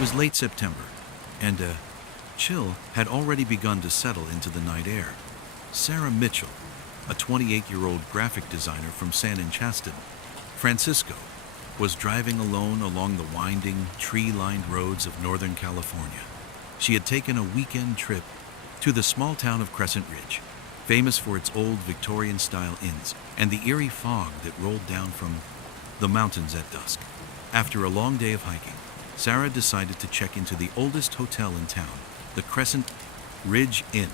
was late September, and a chill had already begun to settle into the night air. Sarah Mitchell, a 28-year-old graphic designer from San Francisco, Francisco, was driving alone along the winding, tree-lined roads of Northern California. She had taken a weekend trip to the small town of Crescent Ridge, famous for its old Victorian-style inns and the eerie fog that rolled down from the mountains at dusk. After a long day of hiking, Sarah decided to check into the oldest hotel in town, the Crescent Ridge Inn.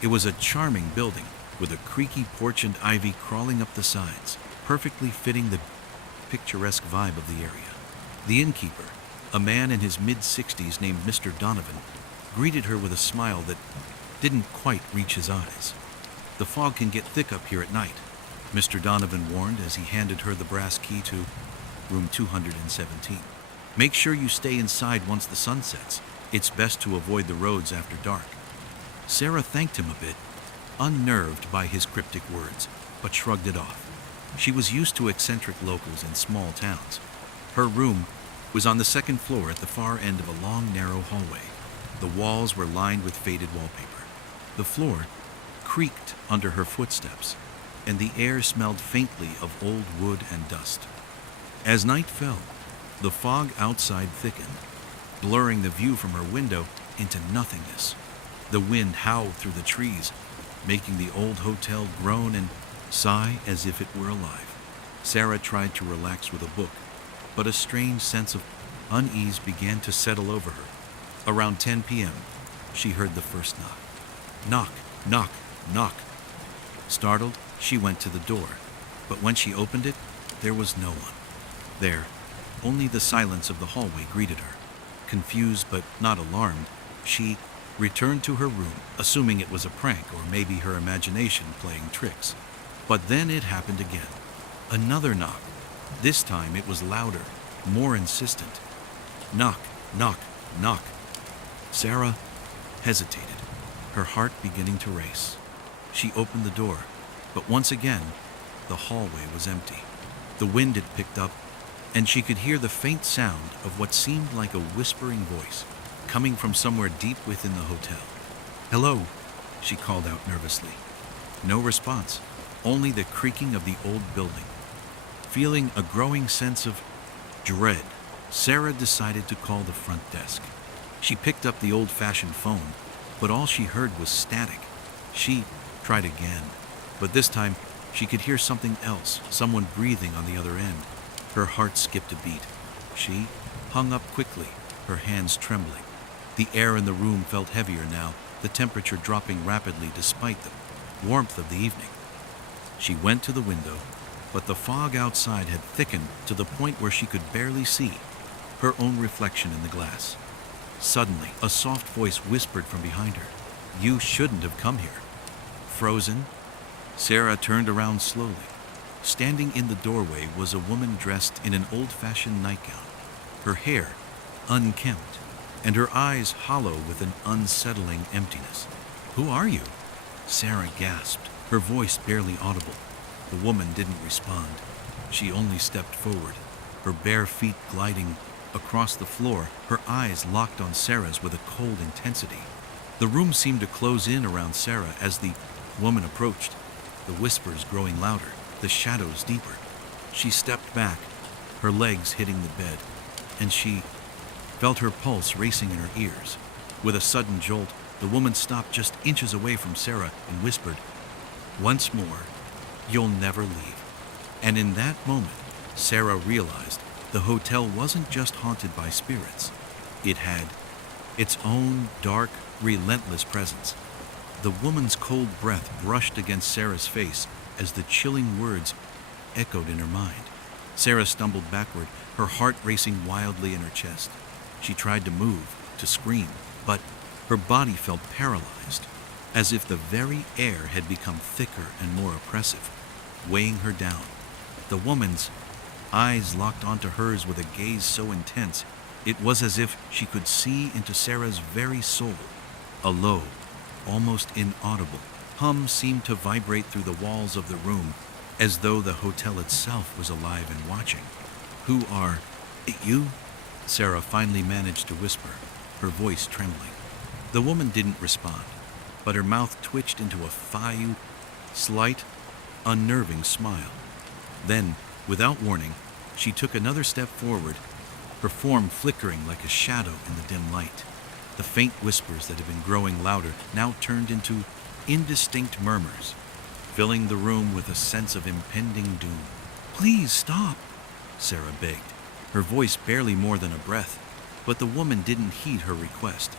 It was a charming building with a creaky porch and ivy crawling up the sides, perfectly fitting the picturesque vibe of the area. The innkeeper, a man in his mid-60s named Mr. Donovan, greeted her with a smile that didn't quite reach his eyes. "The fog can get thick up here at night," Mr. Donovan warned as he handed her the brass key to room 217. "Make sure you stay inside once the sun sets. It's best to avoid the roads after dark." Sarah thanked him a bit, unnerved by his cryptic words, but shrugged it off. She was used to eccentric locals in small towns. Her room was on the second floor at the far end of a long, narrow hallway. The walls were lined with faded wallpaper. The floor creaked under her footsteps, and the air smelled faintly of old wood and dust. As night fell, the fog outside thickened, blurring the view from her window into nothingness. The wind howled through the trees, making the old hotel groan and sigh as if it were alive. Sarah tried to relax with a book, but a strange sense of unease began to settle over her. Around 10 p.m., she heard the first knock. Knock, knock, knock. Startled, she went to the door, but when she opened it, there was no one. There, only the silence of the hallway greeted her. Confused but not alarmed, she returned to her room, assuming it was a prank or maybe her imagination playing tricks. But then it happened again. Another knock. This time it was louder, more insistent. Knock, knock, knock. Sarah hesitated, her heart beginning to race. She opened the door, but once again, the hallway was empty. The wind had picked up, and she could hear the faint sound of what seemed like a whispering voice coming from somewhere deep within the hotel. "Hello," she called out nervously. No response, only the creaking of the old building. Feeling a growing sense of dread, Sarah decided to call the front desk. She picked up the old-fashioned phone, but all she heard was static. She tried again, but this time she could hear something else, someone breathing on the other end. Her heart skipped a beat. She hung up quickly, her hands trembling. The air in the room felt heavier now, the temperature dropping rapidly despite the warmth of the evening. She went to the window, but the fog outside had thickened to the point where she could barely see her own reflection in the glass. Suddenly, a soft voice whispered from behind her, "You shouldn't have come here." Frozen, Sarah turned around slowly. Standing in the doorway was a woman dressed in an old-fashioned nightgown, her hair unkempt, and her eyes hollow with an unsettling emptiness. "Who are you?" Sarah gasped, her voice barely audible. The woman didn't respond. She only stepped forward, her bare feet gliding across the floor, her eyes locked on Sarah's with a cold intensity. The room seemed to close in around Sarah as the woman approached, the whispers growing louder, the shadows deeper. She stepped back, her legs hitting the bed, and she felt her pulse racing in her ears. With a sudden jolt, the woman stopped just inches away from Sarah and whispered, "Once more, you'll never leave." And in that moment, Sarah realized the hotel wasn't just haunted by spirits. It had its own dark, relentless presence. The woman's cold breath brushed against Sarah's face as the chilling words echoed in her mind. Sarah stumbled backward, her heart racing wildly in her chest. She tried to move, to scream, but her body felt paralyzed, as if the very air had become thicker and more oppressive, weighing her down. The woman's eyes locked onto hers with a gaze so intense, it was as if she could see into Sarah's very soul. A low, almost inaudible hum seemed to vibrate through the walls of the room, as though the hotel itself was alive and watching. "Who are you?" Sarah finally managed to whisper, her voice trembling. The woman didn't respond, but her mouth twitched into a slight, unnerving smile. Then, without warning, she took another step forward, her form flickering like a shadow in the dim light. The faint whispers that had been growing louder now turned into indistinct murmurs, filling the room with a sense of impending doom. "Please stop," Sarah begged, her voice barely more than a breath, but the woman didn't heed her request.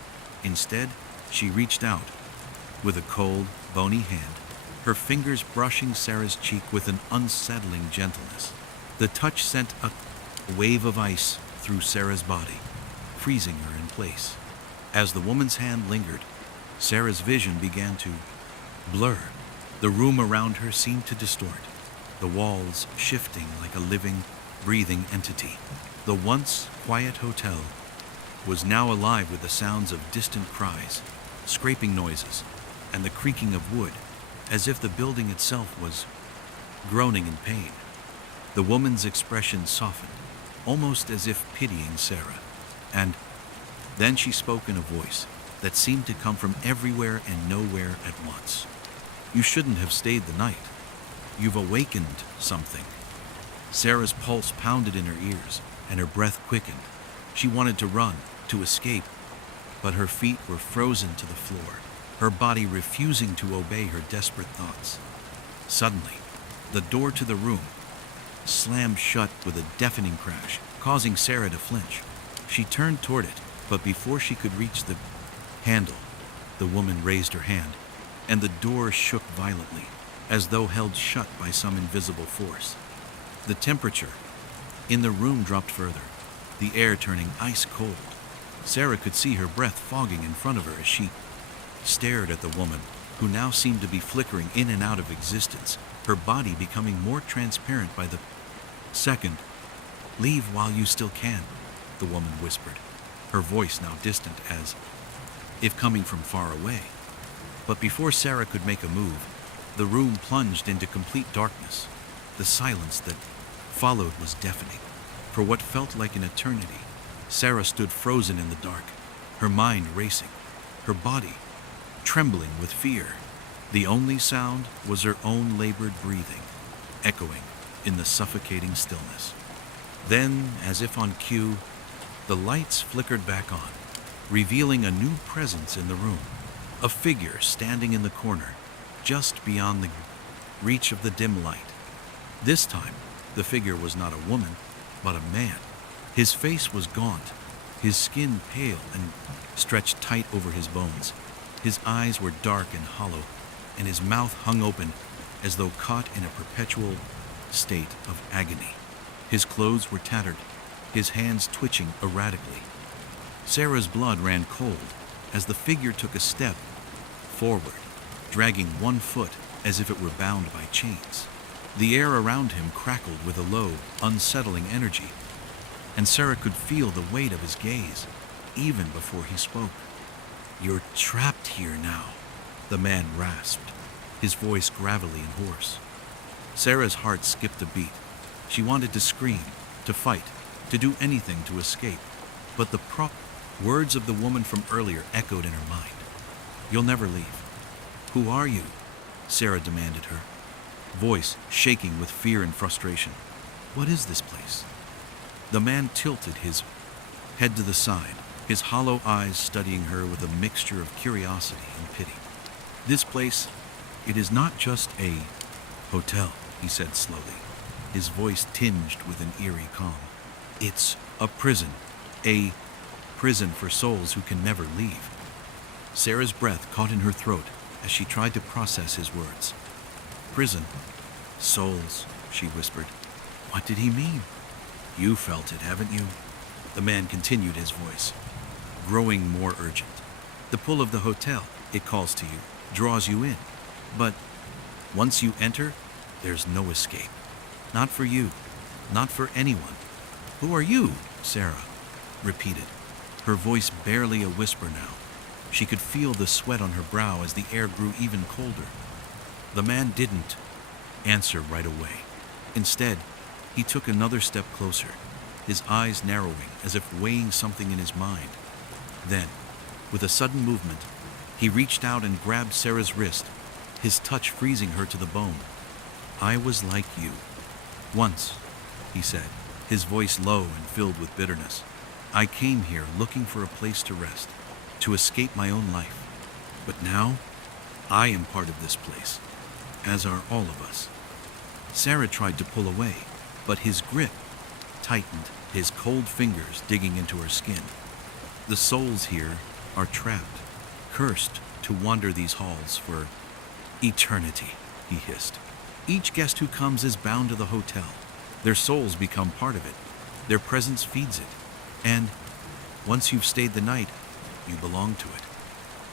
Instead, she reached out with a cold, bony hand, her fingers brushing Sarah's cheek with an unsettling gentleness. The touch sent a wave of ice through Sarah's body, freezing her in place. As the woman's hand lingered, Sarah's vision began to blur. The room around her seemed to distort, the walls shifting like a living, breathing entity. The once quiet hotel was now alive with the sounds of distant cries, scraping noises, and the creaking of wood, as if the building itself was groaning in pain. The woman's expression softened, almost as if pitying Sarah, and then she spoke in a voice that seemed to come from everywhere and nowhere at once. "You shouldn't have stayed the night. You've awakened something." Sarah's pulse pounded in her ears, and her breath quickened. She wanted to run, to escape, but her feet were frozen to the floor, her body refusing to obey her desperate thoughts. Suddenly, the door to the room slammed shut with a deafening crash, causing Sarah to flinch. She turned toward it, but before she could reach the handle, the woman raised her hand, and the door shook violently, as though held shut by some invisible force. The temperature in the room dropped further, the air turning ice cold. Sarah could see her breath fogging in front of her as she stared at the woman, who now seemed to be flickering in and out of existence, her body becoming more transparent by the second. "Leave while you still can," the woman whispered, her voice now distant as if coming from far away. But before Sarah could make a move, the room plunged into complete darkness. The silence that followed was deafening. For what felt like an eternity, Sarah stood frozen in the dark, her mind racing, her body trembling with fear. The only sound was her own labored breathing, echoing in the suffocating stillness. Then, as if on cue, the lights flickered back on, revealing a new presence in the room, a figure standing in the corner, just beyond the reach of the dim light. This time, the figure was not a woman, but a man. His face was gaunt, his skin pale and stretched tight over his bones. His eyes were dark and hollow, and his mouth hung open as though caught in a perpetual state of agony. His clothes were tattered, his hands twitching erratically. Sarah's blood ran cold as the figure took a step forward, dragging one foot as if it were bound by chains. The air around him crackled with a low, unsettling energy, and Sarah could feel the weight of his gaze, even before he spoke. "You're trapped here now," the man rasped, his voice gravelly and hoarse. Sarah's heart skipped a beat. She wanted to scream, to fight, to do anything to escape, but the words of the woman from earlier echoed in her mind. "You'll never leave." "Who are you?" Sarah demanded, her voice shaking with fear and frustration. "What is this place?" The man tilted his head to the side, his hollow eyes studying her with a mixture of curiosity and pity. "This place, it is not just a hotel," he said slowly, his voice tinged with an eerie calm. "It's a prison for souls who can never leave." Sarah's breath caught in her throat as she tried to process his words. "Prison, souls," she whispered. What did he mean? "You felt it, haven't you?" The man continued, his voice growing more urgent. "The pull of the hotel, it calls to you, draws you in. But once you enter, there's no escape. Not for you, not for anyone." "Who are you?" Sarah repeated, her voice barely a whisper now. She could feel the sweat on her brow as the air grew even colder. The man didn't answer right away. Instead, he took another step closer, his eyes narrowing as if weighing something in his mind. Then, with a sudden movement, he reached out and grabbed Sarah's wrist, his touch freezing her to the bone. "I was like you. Once," he said, his voice low and filled with bitterness. "I came here looking for a place to rest, to escape my own life. But now, I am part of this place, as are all of us." Sarah tried to pull away, but his grip tightened, his cold fingers digging into her skin. "The souls here are trapped, cursed to wander these halls for eternity," he hissed. "Each guest who comes is bound to the hotel. Their souls become part of it. Their presence feeds it. And once you've stayed the night, you belong to it."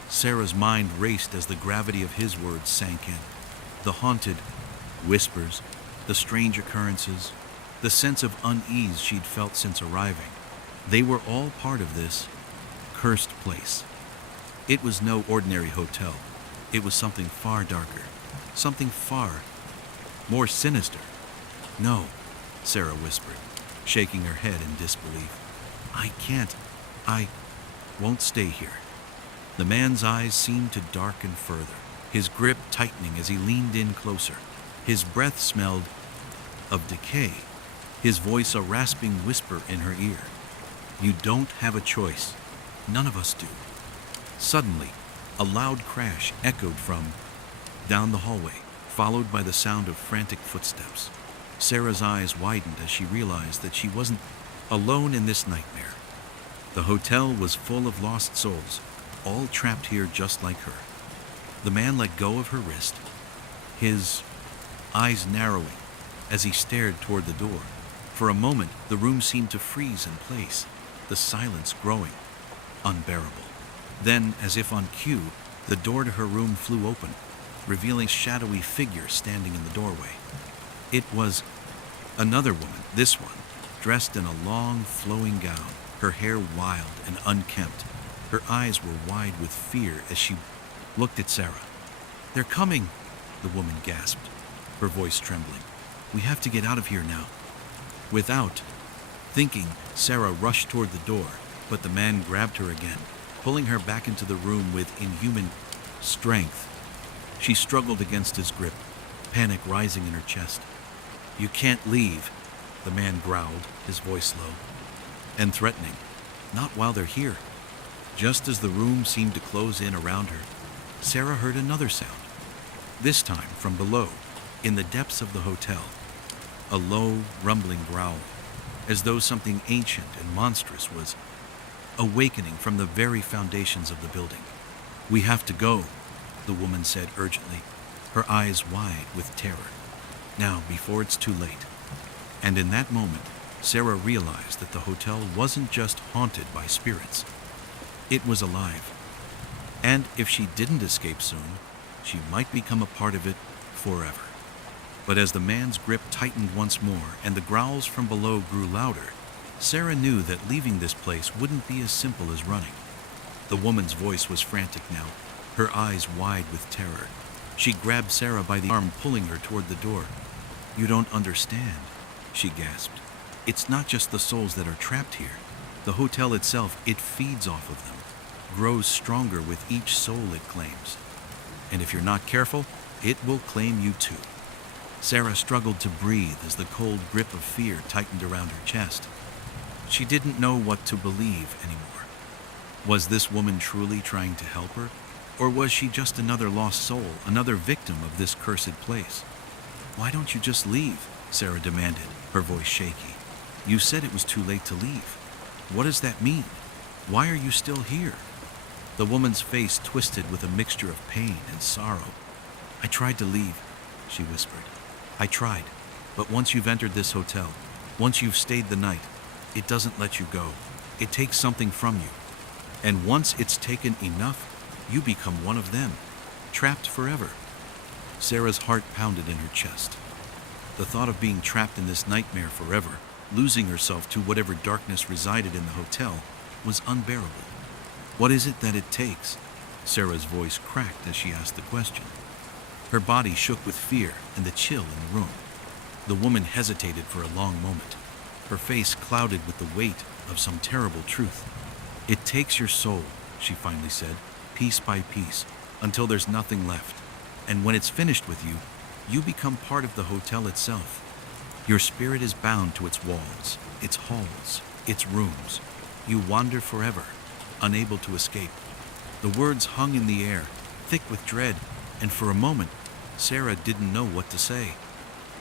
Sarah's mind raced as the gravity of his words sank in. The haunted whispers, the strange occurrences, the sense of unease she'd felt since arriving, they were all part of this cursed place. It was no ordinary hotel. It was something far darker, something far more sinister. "No," Sarah whispered, shaking her head in disbelief. "I can't. I won't stay here." The man's eyes seemed to darken further, his grip tightening as he leaned in closer. His breath smelled of decay, his voice a rasping whisper in her ear. "You don't have a choice. None of us do." Suddenly, a loud crash echoed from down the hallway, followed by the sound of frantic footsteps. Sarah's eyes widened as she realized that she wasn't alone in this nightmare. The hotel was full of lost souls, all trapped here just like her. The man let go of her wrist, his eyes narrowing as he stared toward the door. For a moment, the room seemed to freeze in place, the silence growing unbearable. Then, as if on cue, the door to her room flew open, revealing a shadowy figure standing in the doorway. It was another woman, this one, dressed in a long, flowing gown, her hair wild and unkempt. Her eyes were wide with fear as she looked at Sarah. "They're coming," the woman gasped, her voice trembling. "We have to get out of here now." Without thinking, Sarah rushed toward the door, but the man grabbed her again, pulling her back into the room with inhuman strength. She struggled against his grip, panic rising in her chest. "You can't leave," the man growled, his voice low and threatening. "Not while they're here." Just as the room seemed to close in around her, Sarah heard another sound, this time from below, in the depths of the hotel. A low, rumbling growl, as though something ancient and monstrous was awakening from the very foundations of the building. "We have to go," the woman said urgently, her eyes wide with terror. "Now, before it's too late." And in that moment, Sarah realized that the hotel wasn't just haunted by spirits. It was alive. And if she didn't escape soon, she might become a part of it forever. But as the man's grip tightened once more and the growls from below grew louder, Sarah knew that leaving this place wouldn't be as simple as running. The woman's voice was frantic now, her eyes wide with terror. She grabbed Sarah by the arm, pulling her toward the door. "You don't understand," she gasped. "It's not just the souls that are trapped here. The hotel itself, it feeds off of them, grows stronger with each soul it claims. And if you're not careful, it will claim you too." Sarah struggled to breathe as the cold grip of fear tightened around her chest. She didn't know what to believe anymore. Was this woman truly trying to help her? Or was she just another lost soul, another victim of this cursed place? "Why don't you just leave?" Sarah demanded, her voice shaky. "You said it was too late to leave. What does that mean? Why are you still here?" The woman's face twisted with a mixture of pain and sorrow. "I tried to leave," she whispered. "I tried, but once you've entered this hotel, once you've stayed the night, it doesn't let you go. It takes something from you. And once it's taken enough, you become one of them, trapped forever." Sarah's heart pounded in her chest. The thought of being trapped in this nightmare forever, losing herself to whatever darkness resided in the hotel, was unbearable. "What is it that it takes?" Sarah's voice cracked as she asked the question. Her body shook with fear and the chill in the room. The woman hesitated for a long moment. her face clouded with the weight of some terrible truth. "It takes your soul," she finally said, "piece by piece, until there's nothing left. And when it's finished with you, you become part of the hotel itself. Your spirit is bound to its walls, its halls, its rooms. You wander forever, unable to escape." The words hung in the air, thick with dread, and for a moment, Sarah didn't know what to say.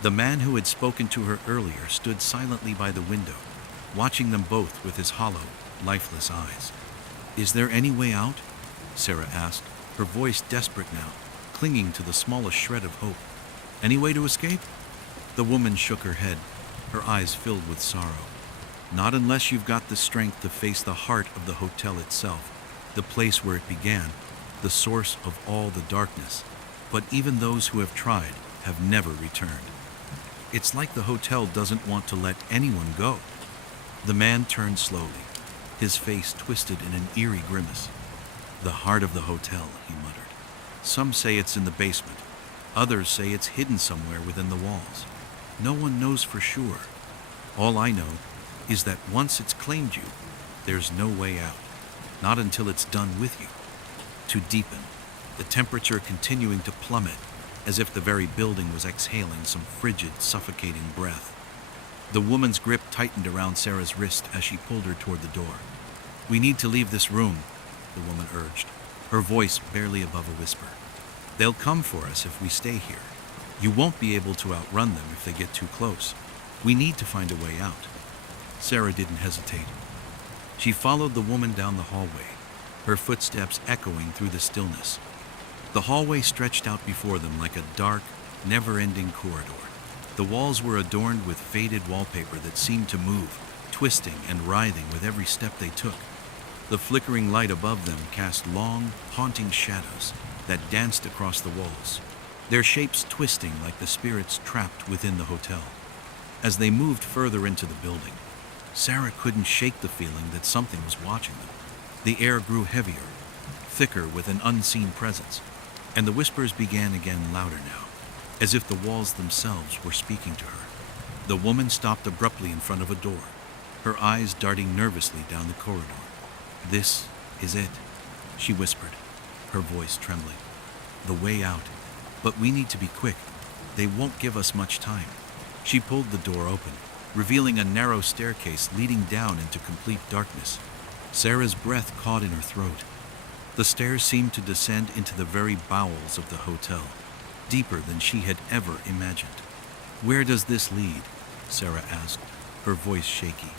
The man who had spoken to her earlier stood silently by the window, watching them both with his hollow, lifeless eyes. "Is there any way out?" Sarah asked, her voice desperate now, clinging to the smallest shred of hope. "Any way to escape?" The woman shook her head, her eyes filled with sorrow. "Not unless you've got the strength to face the heart of the hotel itself, the place where it began, the source of all the darkness. But even those who have tried have never returned. It's like the hotel doesn't want to let anyone go." The man turned slowly, his face twisted in an eerie grimace. "The heart of the hotel," he muttered. "Some say it's in the basement. Others say it's hidden somewhere within the walls. No one knows for sure. All I know is that once it's claimed you, there's no way out. Not until it's done with you." To deepen, the temperature continuing to plummet, as if the very building was exhaling some frigid, suffocating breath. The woman's grip tightened around Sarah's wrist as she pulled her toward the door. "We need to leave this room," the woman urged, her voice barely above a whisper. "They'll come for us if we stay here. You won't be able to outrun them if they get too close. We need to find a way out." Sarah didn't hesitate. She followed the woman down the hallway, her footsteps echoing through the stillness. The hallway stretched out before them like a dark, never-ending corridor. The walls were adorned with faded wallpaper that seemed to move, twisting and writhing with every step they took. The flickering light above them cast long, haunting shadows that danced across the walls, their shapes twisting like the spirits trapped within the hotel. As they moved further into the building, Sarah couldn't shake the feeling that something was watching them. The air grew heavier, thicker with an unseen presence, and the whispers began again louder now, as if the walls themselves were speaking to her. The woman stopped abruptly in front of a door, her eyes darting nervously down the corridor. "This is it," she whispered, her voice trembling. "The way out. But we need to be quick. They won't give us much time." She pulled the door open, revealing a narrow staircase leading down into complete darkness. Sarah's breath caught in her throat. The stairs seemed to descend into the very bowels of the hotel, deeper than she had ever imagined. "Where does this lead?" Sarah asked, her voice shaky.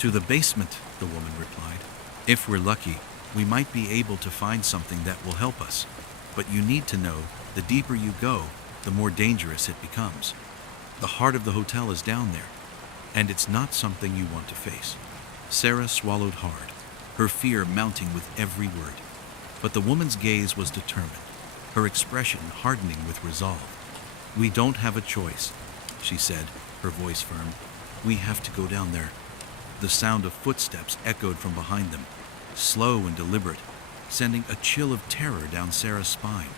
"To the basement," the woman replied. "If we're lucky, we might be able to find something that will help us. But you need to know, the deeper you go, the more dangerous it becomes. The heart of the hotel is down there, and it's not something you want to face." Sarah swallowed hard, her fear mounting with every word. But the woman's gaze was determined, her expression hardening with resolve. "We don't have a choice," she said, her voice firm. "We have to go down there." The sound of footsteps echoed from behind them, slow and deliberate, sending a chill of terror down Sarah's spine.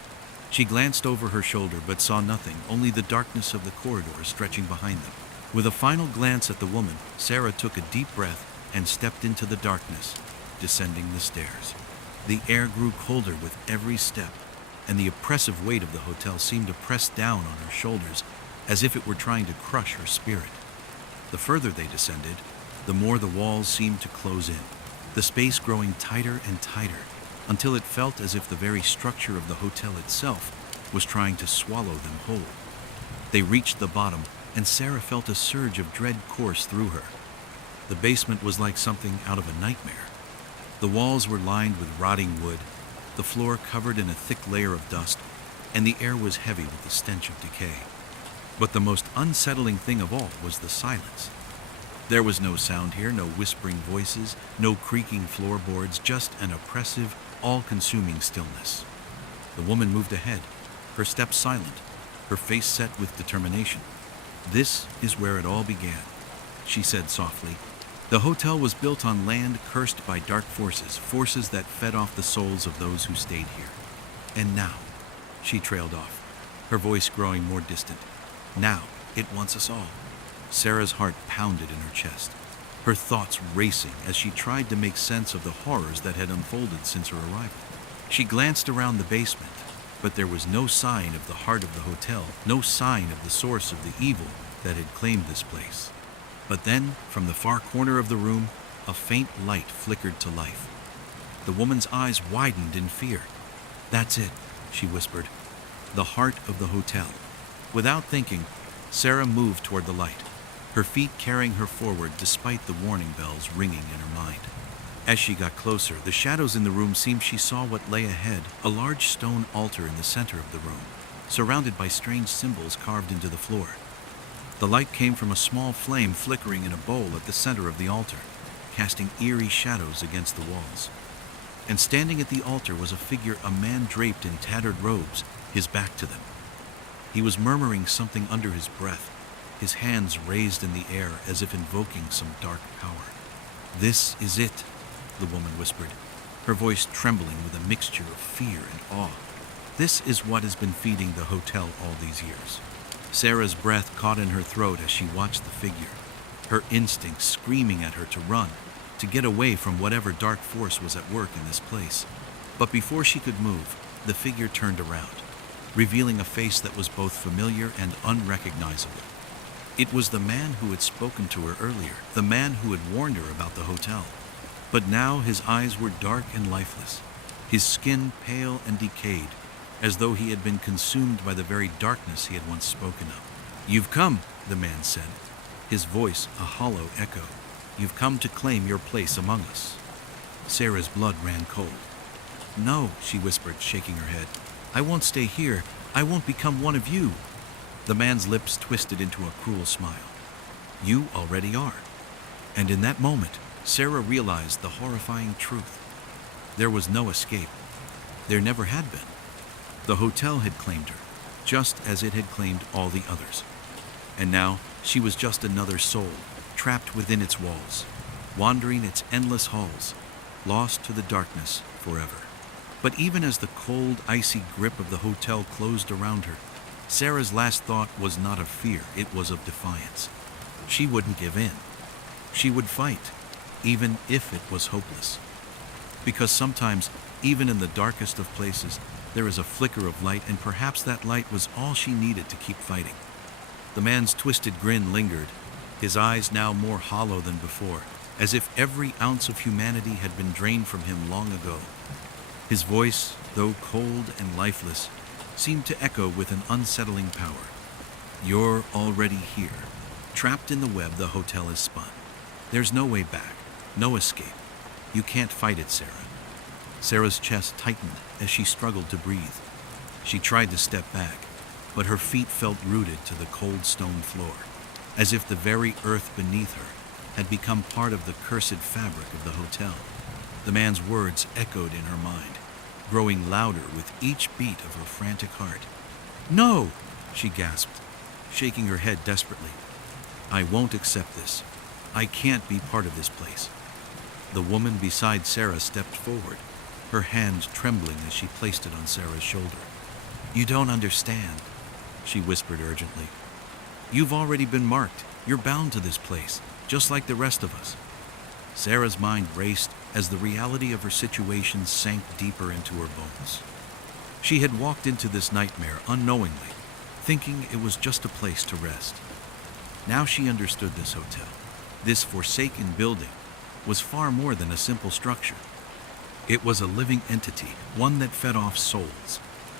She glanced over her shoulder but saw nothing, only the darkness of the corridor stretching behind them. With a final glance at the woman, Sarah took a deep breath and stepped into the darkness, descending the stairs. The air grew colder with every step, and the oppressive weight of the hotel seemed to press down on her shoulders as if it were trying to crush her spirit. The further they descended, the more the walls seemed to close in, the space growing tighter and tighter, until it felt as if the very structure of the hotel itself was trying to swallow them whole. They reached the bottom, and Sarah felt a surge of dread course through her. The basement was like something out of a nightmare. The walls were lined with rotting wood, the floor covered in a thick layer of dust, and the air was heavy with the stench of decay. But the most unsettling thing of all was the silence. There was no sound here, no whispering voices, no creaking floorboards, just an oppressive, all-consuming stillness. The woman moved ahead, her steps silent, her face set with determination. "This is where it all began," she said softly. "The hotel was built on land cursed by dark forces, forces that fed off the souls of those who stayed here. And now," she trailed off, her voice growing more distant, "now it wants us all." Sarah's heart pounded in her chest, her thoughts racing as she tried to make sense of the horrors that had unfolded since her arrival. She glanced around the basement, but there was no sign of the heart of the hotel, no sign of the source of the evil that had claimed this place. But then, from the far corner of the room, a faint light flickered to life. The woman's eyes widened in fear. "That's it," she whispered. "The heart of the hotel." Without thinking, Sarah moved toward the light, her feet carrying her forward despite the warning bells ringing in her mind. As she got closer, the shadows in the room seemed she saw what lay ahead, a large stone altar in the center of the room, surrounded by strange symbols carved into the floor. The light came from a small flame flickering in a bowl at the center of the altar, casting eerie shadows against the walls. And standing at the altar was a figure, a man draped in tattered robes, his back to them. He was murmuring something under his breath, his hands raised in the air as if invoking some dark power. "This is it," the woman whispered, her voice trembling with a mixture of fear and awe. "This is what has been feeding the hotel all these years." Sarah's breath caught in her throat as she watched the figure, her instincts screaming at her to run, to get away from whatever dark force was at work in this place. But before she could move, the figure turned around, revealing a face that was both familiar and unrecognizable. It was the man who had spoken to her earlier, the man who had warned her about the hotel. But now his eyes were dark and lifeless, his skin pale and decayed, as though he had been consumed by the very darkness he had once spoken of. "You've come," the man said, his voice a hollow echo. "You've come to claim your place among us." Sarah's blood ran cold. "No," she whispered, shaking her head. "I won't stay here. I won't become one of you." The man's lips twisted into a cruel smile. "You already are." And in that moment, Sarah realized the horrifying truth. There was no escape. There never had been. The hotel had claimed her, just as it had claimed all the others. And now, she was just another soul, trapped within its walls, wandering its endless halls, lost to the darkness forever. But even as the cold, icy grip of the hotel closed around her, Sarah's last thought was not of fear, it was of defiance. She wouldn't give in. She would fight, even if it was hopeless. Because sometimes, even in the darkest of places, there is a flicker of light, and perhaps that light was all she needed to keep fighting. The man's twisted grin lingered, his eyes now more hollow than before, as if every ounce of humanity had been drained from him long ago. His voice, though cold and lifeless, seemed to echo with an unsettling power. "You're already here, trapped in the web the hotel has spun. There's no way back, no escape. You can't fight it, Sarah." Sarah's chest tightened as she struggled to breathe. She tried to step back, but her feet felt rooted to the cold stone floor, as if the very earth beneath her had become part of the cursed fabric of the hotel. The man's words echoed in her mind, growing louder with each beat of her frantic heart. "No!" she gasped, shaking her head desperately. "I won't accept this. I can't be part of this place." The woman beside Sarah stepped forward, her hand trembling as she placed it on Sarah's shoulder. "You don't understand," she whispered urgently. "You've already been marked. You're bound to this place, just like the rest of us." Sarah's mind raced as the reality of her situation sank deeper into her bones. She had walked into this nightmare unknowingly, thinking it was just a place to rest. Now she understood this hotel, this forsaken building, was far more than a simple structure. It was a living entity, one that fed off souls,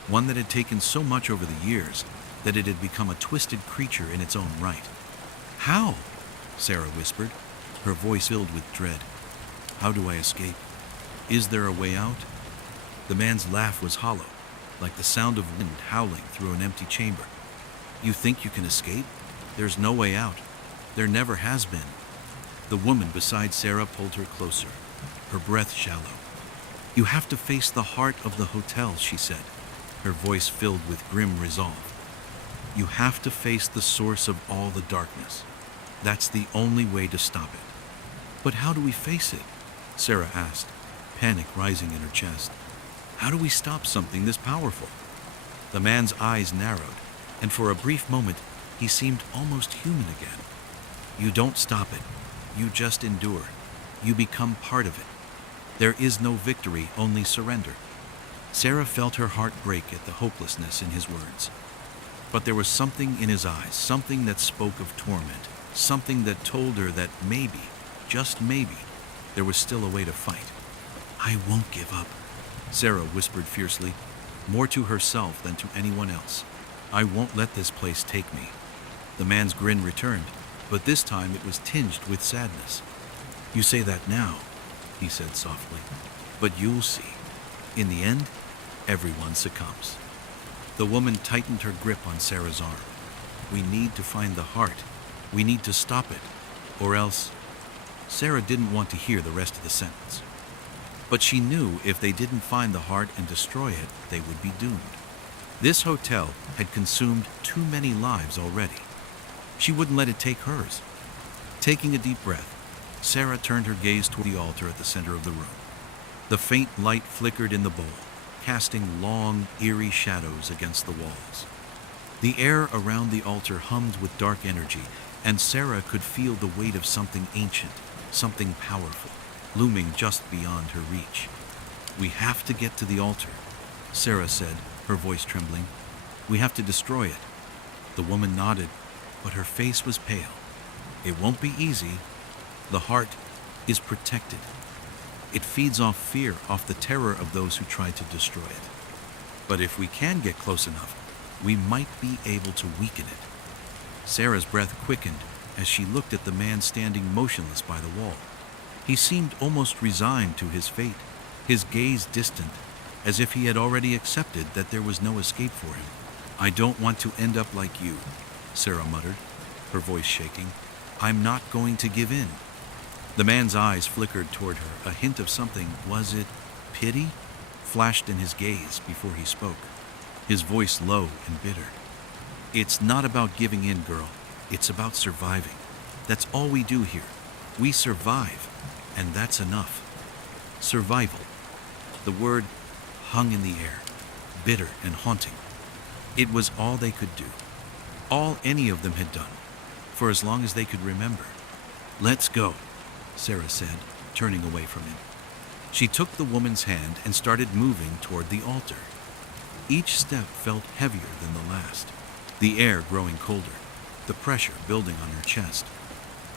one that had taken so much over the years that it had become a twisted creature in its own right. "How?" Sarah whispered, her voice filled with dread. "How do I escape? Is there a way out?" The man's laugh was hollow, like the sound of wind howling through an empty chamber. "You think you can escape? There's no way out. There never has been." The woman beside Sarah pulled her closer, her breath shallow. "You have to face the heart of the hotel," she said, her voice filled with grim resolve. "You have to face the source of all the darkness. That's the only way to stop it." "But how do we face it?" Sarah asked, panic rising in her chest. "How do we stop something this powerful?" The man's eyes narrowed, and for a brief moment he seemed almost human again. You don't stop it. You just endure. You become part of it. There is no victory, only surrender. Sarah felt her heart break at the hopelessness in his words. But there was something in his eyes, something that spoke of torment, something that told her that maybe, just maybe, there was still a way to fight. I won't give up, Sarah whispered fiercely, more to herself than to anyone else. I won't let this place take me. The man's grin returned, but this time it was tinged with sadness. You say that now, he said softly, but you'll see. In the end, everyone succumbs. The woman tightened her grip on Sarah's arm. We need to find the heart. We need to stop it, or else... Sarah didn't want to hear the rest of the sentence. But she knew if they didn't find the heart and destroy it, they would be doomed. This hotel had consumed too many lives already. She wouldn't let it take hers. Taking a deep breath, Sarah turned her gaze toward the altar at the center of the room. The faint light flickered in the bowl, casting long, eerie shadows against the walls. The air around the altar hummed with dark energy, and Sarah could feel the weight of something ancient, something powerful, looming just beyond her reach. We have to get to the altar, Sarah said, her voice trembling. We have to destroy it. The woman nodded, but her face was pale. It won't be easy. The heart is protected. It feeds off fear, off the terror of those who try to destroy it. But if we can get close enough, we might be able to weaken it. Sarah's breath quickened as she looked at the man standing motionless by the wall. He seemed almost resigned to his fate, his gaze distant, as if he had already accepted that there was no escape for him. I don't want to end up like you, Sarah muttered, her voice shaking. I'm not going to give in. The man's eyes flickered toward her. A hint of something, was it pity, flashed in his gaze before he spoke, his voice low and bitter. It's not about giving in, girl. It's about surviving. That's all we do here. We survive, and that's enough. Survival. The word hung in the air, bitter and haunting. It was all they could do, all any of them had done, for as long as they could remember. Let's go, Sarah said, turning away from him. She took the woman's hand and started moving toward the altar. Each step felt heavier than the last, the air growing colder, the pressure building on her chest.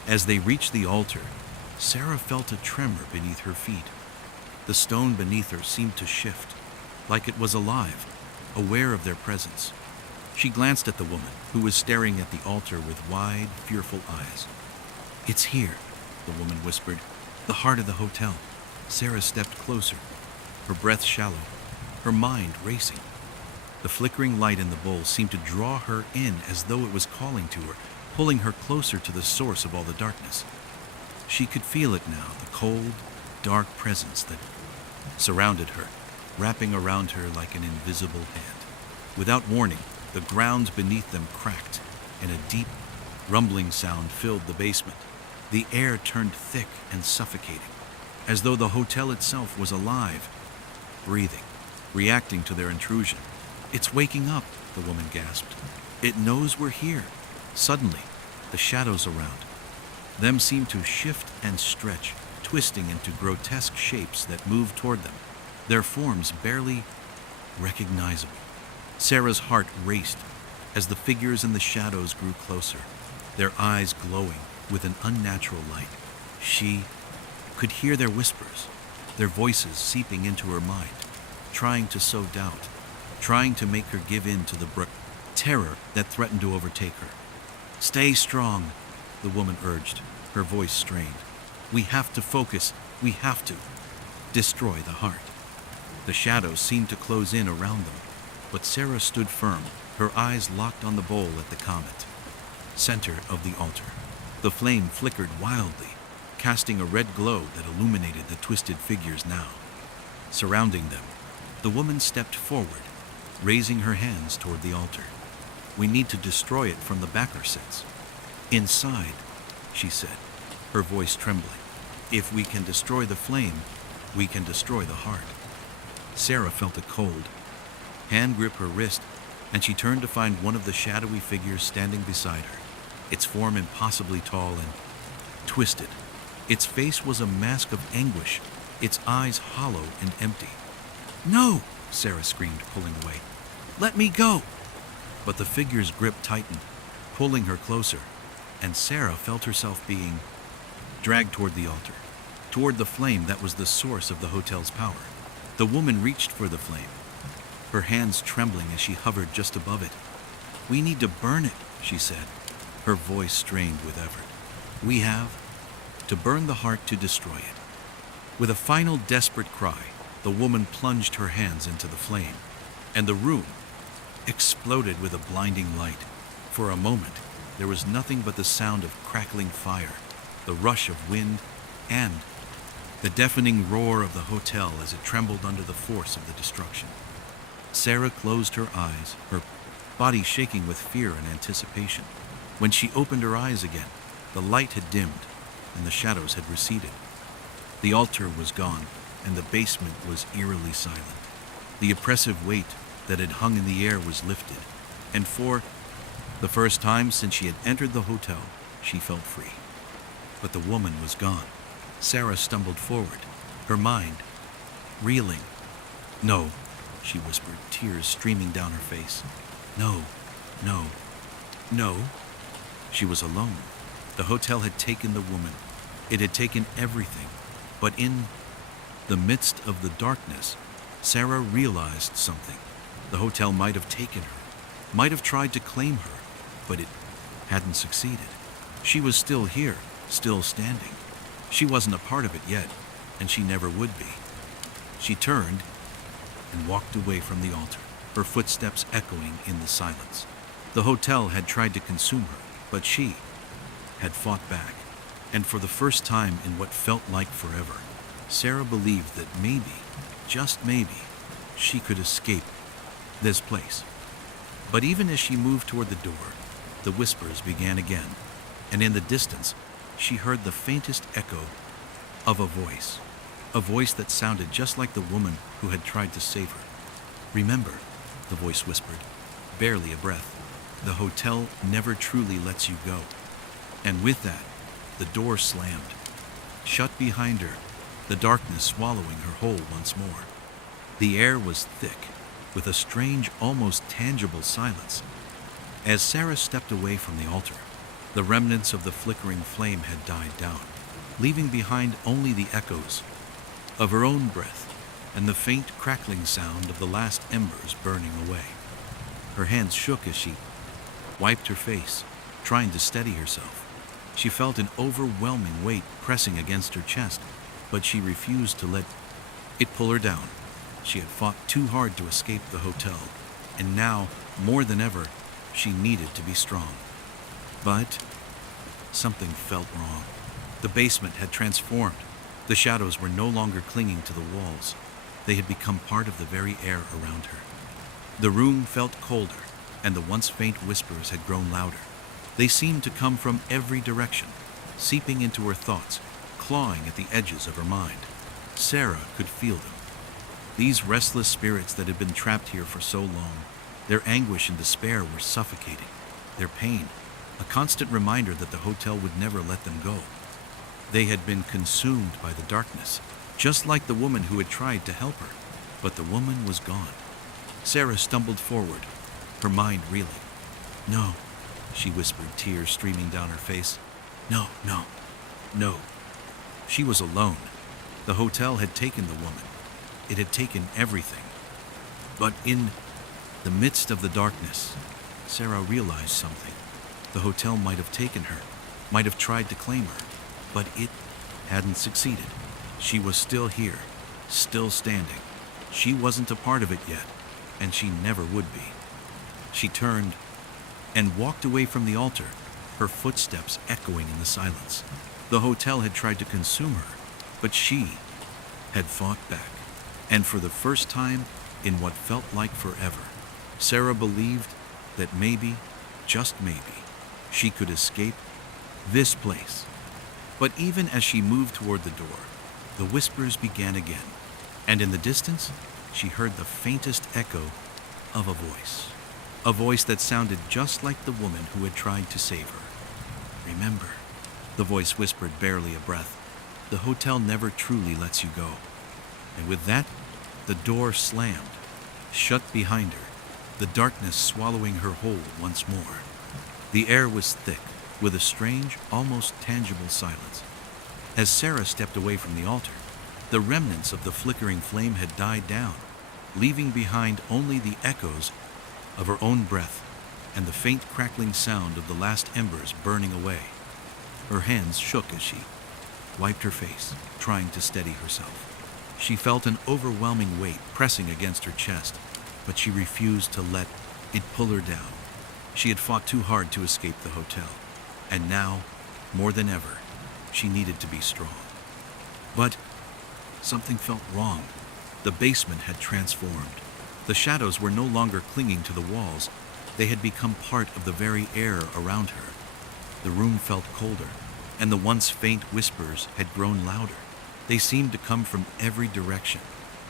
As they reached the altar, Sarah felt a tremor beneath her feet. The stone beneath her seemed to shift, like it was alive, aware of their presence. She glanced at the woman, who was staring at the altar with wide, fearful eyes. It's here, the woman whispered, the heart of the hotel. Sarah stepped closer, her breath shallow, her mind racing. The flickering light in the bowl seemed to draw her in as though it was calling to her, pulling her closer to the source of all the darkness. She could feel it now, the cold, dark presence that surrounded her, wrapping around her like an invisible hand. Without warning, the ground beneath them cracked, and a deep, rumbling sound filled the basement. The air turned thick and suffocating, as though the hotel itself was alive, breathing, reacting to their intrusion. It's waking up, the woman gasped. It knows we're here. Suddenly, the shadows around them seemed to shift and stretch, twisting into grotesque shapes that moved toward them, their forms barely recognizable. Sarah's heart raced as the figures in the shadows grew closer, their eyes glowing with an unnatural light. She could hear their whispers, their voices seeping into her mind, trying to sow doubt, trying to make her give in to the terror that threatened to overtake her. Stay strong, the woman urged, her voice strained. We have to focus. We have to destroy the heart. The shadows seemed to close in around them, but Sarah stood firm, her eyes locked on the bowl at the comet, center of the altar. The flame flickered wildly, casting a red glow that illuminated the twisted figures now. Surrounding them, the woman stepped forward, raising her hands toward the altar. We need to destroy it from the backer sets. Inside, she said, her voice trembling. If we can destroy the flame, we can destroy the heart. Sarah felt a cold hand grip her wrist, and she turned to find one of the shadowy figures standing beside her. its form impossibly tall and twisted. Its face was a mask of anguish, its eyes hollow and empty. "No!" Sarah screamed, pulling away. "Let me go!" But the figure's grip tightened, pulling her closer, and Sarah felt herself being dragged toward the altar, toward the flame that was the source of the hotel's power. The woman reached for the flame, her hands trembling as she hovered just above it. "We need to burn it," she said, her voice strained with effort. "We have to burn the heart to destroy it." With a final desperate cry, the woman plunged her hands into the flame, and the room exploded with a blinding light. For a moment, there was nothing but the sound of crackling fire, the rush of wind, and the deafening roar of the hotel as it trembled under the force of the destruction. Sarah closed her eyes, her body shaking with fear and anticipation. When she opened her eyes again, the light had dimmed and the shadows had receded. The altar was gone, and the basement was eerily silent. The oppressive weight that had hung in the air was lifted, and for the first time since she had entered the hotel, she felt free. But the woman was gone. Sarah stumbled forward, her mind reeling. "No," she whispered, tears streaming down her face. "No, no, no." She was alone. The hotel had taken the woman. It had taken everything. But in the midst of the darkness, Sarah realized something. The hotel might have taken her, might have tried to claim her, but it hadn't succeeded. She was still here, still standing. She wasn't a part of it yet, and she never would be. She turned and walked away from the altar, her footsteps echoing in the silence. The hotel had tried to consume her, but she had fought back. And for the first time in what felt like forever, Sarah believed that maybe, just maybe, she could escape this place. But even as she moved toward the door, the whispers began again, and in the distance, she heard the faintest echo of a voice that sounded just like the woman who had tried to save her. "Remember," the voice whispered, barely a breath, "the hotel never truly lets you go." And with that, the door slammed, shut behind her, the darkness swallowing her whole once more. The air was thick, with a strange, almost tangible silence. As Sarah stepped away from the altar, the remnants of the flickering flame had died down, leaving behind only the echoes of her own breath and the faint crackling sound of the last embers burning away. Her hands shook as she wiped her face, trying to steady herself. She felt an overwhelming weight pressing against her chest, but she refused to let it pull her down. She had fought too hard to escape the hotel, and now, more than ever, she needed to be strong. But something felt wrong. The basement had transformed. The shadows were no longer clinging to the walls. They had become part of the very air around her. The room felt colder, and the once faint whispers had grown louder. They seemed to come from every direction, seeping into her thoughts, clawing at the edges of her mind. Sarah could feel them. These restless spirits that had been trapped here for so long, their anguish and despair were suffocating. Their pain, a constant reminder that the hotel would never let them go. They had been consumed by the darkness, just like the woman who had tried to help her. But the woman was gone. Sarah stumbled forward, her mind reeling. "No," she whispered, tears streaming down her face. "No, no, no." She was alone. The hotel had taken the woman. It had taken everything. But in the midst of the darkness, Sarah realized something. The hotel might have taken her, might have tried to claim her, but it hadn't succeeded. She was still here, still standing. She wasn't a part of it yet, and she never would be. She turned and walked away from the altar, her footsteps echoing in the silence. The hotel had tried to consume her, but she had fought back. And for the first time in what felt like forever, Sarah believed that maybe, just maybe, she could escape this place. But even as she moved toward the door, the whispers began again, and in the distance, she heard the faintest echo of a voice that sounded just like the woman who had tried to save her. Remember, the voice whispered, barely a breath, the hotel never truly lets you go. And with that, the door slammed, shut behind her, the darkness swallowing her whole once more. The air was thick, with a strange, almost tangible silence. As Sarah stepped away from the altar, the remnants of the flickering flame had died down, leaving behind only the echoes of her own breath and the faint crackling sound of the last embers burning away. Her hands shook as she wiped her face, trying to steady herself. She felt an overwhelming weight pressing against her chest, but she refused to let it pull her down. She had fought too hard to escape the hotel, and now, more than ever, she needed to be strong. But something felt wrong. The basement had transformed. The shadows were no longer clinging to the walls. They had become part of the very air around her. The room felt colder, and the once faint whispers had grown louder. They seemed to come from every direction,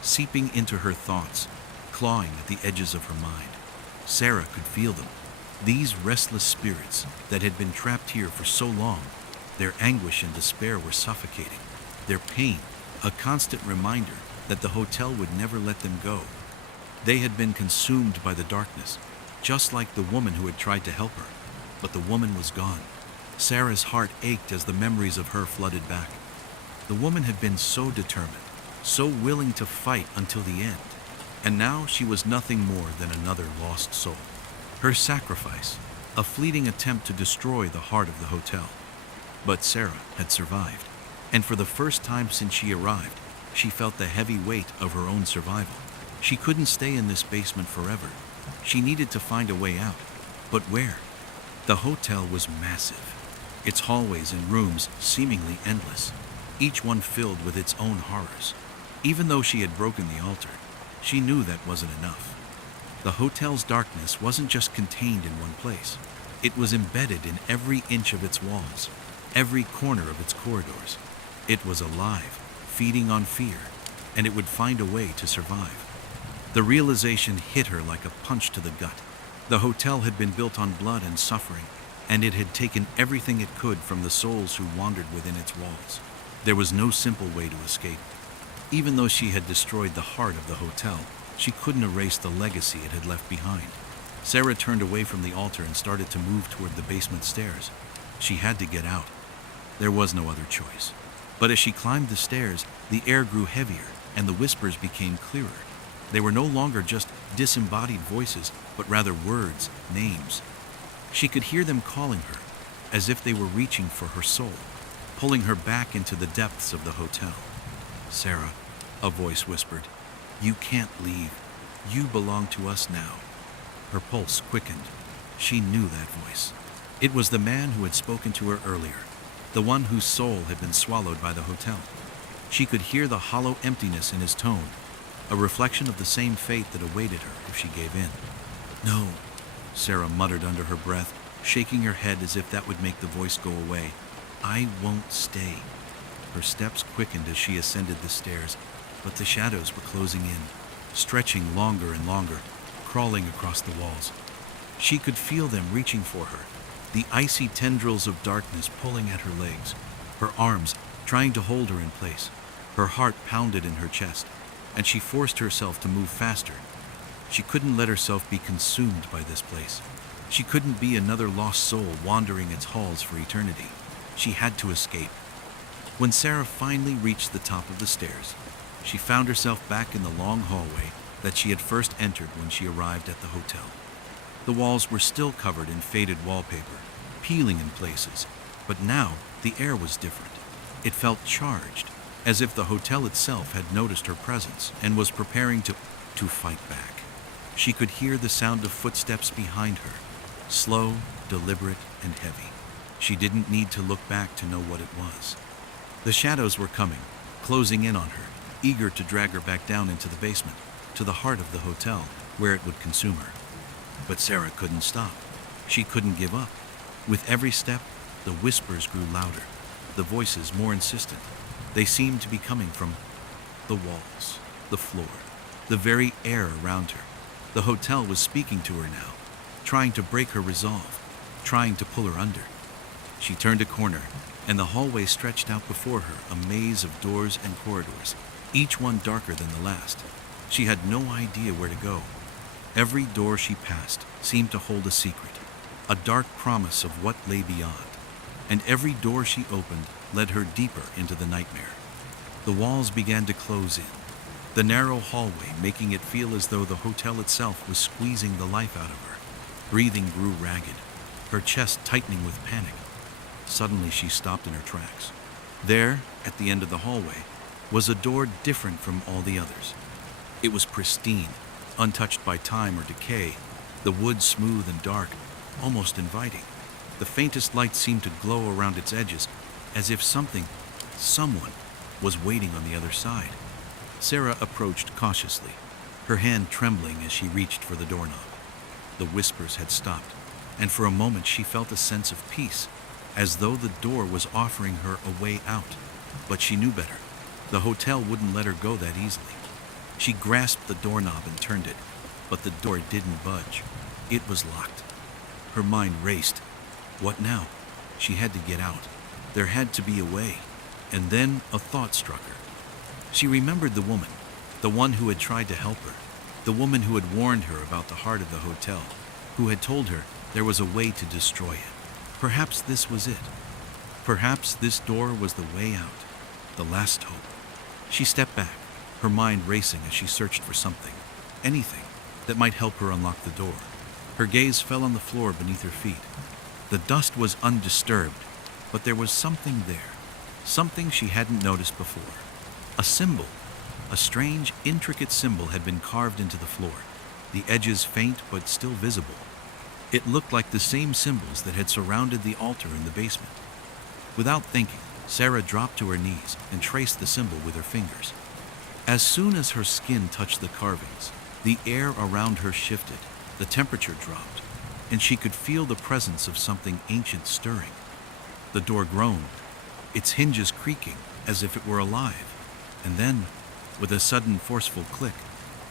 seeping into her thoughts, clawing at the edges of her mind. Sarah could feel them, these restless spirits that had been trapped here for so long. Their anguish and despair were suffocating, their pain a constant reminder that the hotel would never let them go. They had been consumed by the darkness, just like the woman who had tried to help her, but the woman was gone. Sarah's heart ached as the memories of her flooded back. The woman had been so determined, so willing to fight until the end, and now she was nothing more than another lost soul. Her sacrifice, a fleeting attempt to destroy the heart of the hotel. But Sarah had survived, and for the first time since she arrived, she felt the heavy weight of her own survival. She couldn't stay in this basement forever. She needed to find a way out. But where? The hotel was massive, its hallways and rooms seemingly endless, each one filled with its own horrors. Even though she had broken the altar, she knew that wasn't enough. The hotel's darkness wasn't just contained in one place. It was embedded in every inch of its walls, every corner of its corridors. It was alive, feeding on fear, and it would find a way to survive. The realization hit her like a punch to the gut. The hotel had been built on blood and suffering, and it had taken everything it could from the souls who wandered within its walls. There was no simple way to escape. Even though she had destroyed the heart of the hotel, she couldn't erase the legacy it had left behind. Sarah turned away from the altar and started to move toward the basement stairs. She had to get out. There was no other choice. But as she climbed the stairs, the air grew heavier and the whispers became clearer. They were no longer just disembodied voices, but rather words, names. She could hear them calling her, as if they were reaching for her soul, pulling her back into the depths of the hotel. "Sarah," a voice whispered, "you can't leave. You belong to us now." Her pulse quickened. She knew that voice. It was the man who had spoken to her earlier, the one whose soul had been swallowed by the hotel. She could hear the hollow emptiness in his tone, a reflection of the same fate that awaited her if she gave in. "No," Sarah muttered under her breath, shaking her head as if that would make the voice go away. "I won't stay." Her steps quickened as she ascended the stairs, but the shadows were closing in, stretching longer and longer, crawling across the walls. She could feel them reaching for her, the icy tendrils of darkness pulling at her legs, her arms trying to hold her in place. Her heart pounded in her chest, and she forced herself to move faster. She couldn't let herself be consumed by this place. She couldn't be another lost soul wandering its halls for eternity. She had to escape. When Sarah finally reached the top of the stairs, she found herself back in the long hallway that she had first entered when she arrived at the hotel. The walls were still covered in faded wallpaper, peeling in places, but now the air was different. It felt charged, as if the hotel itself had noticed her presence and was preparing to fight back. She could hear the sound of footsteps behind her, slow, deliberate, and heavy. She didn't need to look back to know what it was. The shadows were coming, closing in on her, eager to drag her back down into the basement, to the heart of the hotel, where it would consume her. But Sarah couldn't stop. She couldn't give up. With every step, the whispers grew louder, the voices more insistent. They seemed to be coming from the walls, the floor, the very air around her. The hotel was speaking to her now, trying to break her resolve, trying to pull her under. She turned a corner, and the hallway stretched out before her, a maze of doors and corridors, each one darker than the last. She had no idea where to go. Every door she passed seemed to hold a secret, a dark promise of what lay beyond, and every door she opened led her deeper into the nightmare. The walls began to close in, the narrow hallway making it feel as though the hotel itself was squeezing the life out of her. Breathing grew ragged, her chest tightening with panic. Suddenly she stopped in her tracks. There, at the end of the hallway, was a door different from all the others. It was pristine, untouched by time or decay, the wood smooth and dark, almost inviting. The faintest light seemed to glow around its edges, as if someone, was waiting on the other side. Sarah approached cautiously, her hand trembling as she reached for the doorknob. The whispers had stopped, and for a moment she felt a sense of peace, as though the door was offering her a way out. But she knew better. The hotel wouldn't let her go that easily. She grasped the doorknob and turned it, but the door didn't budge. It was locked. Her mind raced. What now? She had to get out. There had to be a way. And then a thought struck her. She remembered the woman, the one who had tried to help her, the woman who had warned her about the heart of the hotel, who had told her there was a way to destroy it. Perhaps this was it. Perhaps this door was the way out, the last hope. She stepped back, her mind racing as she searched for something, anything, that might help her unlock the door. Her gaze fell on the floor beneath her feet. The dust was undisturbed, but there was something there, something she hadn't noticed before. A symbol, a strange, intricate symbol had been carved into the floor, the edges faint but still visible. It looked like the same symbols that had surrounded the altar in the basement. Without thinking, Sarah dropped to her knees and traced the symbol with her fingers. As soon as her skin touched the carvings, the air around her shifted, the temperature dropped, and she could feel the presence of something ancient stirring. The door groaned, its hinges creaking as if it were alive, and then, with a sudden forceful click,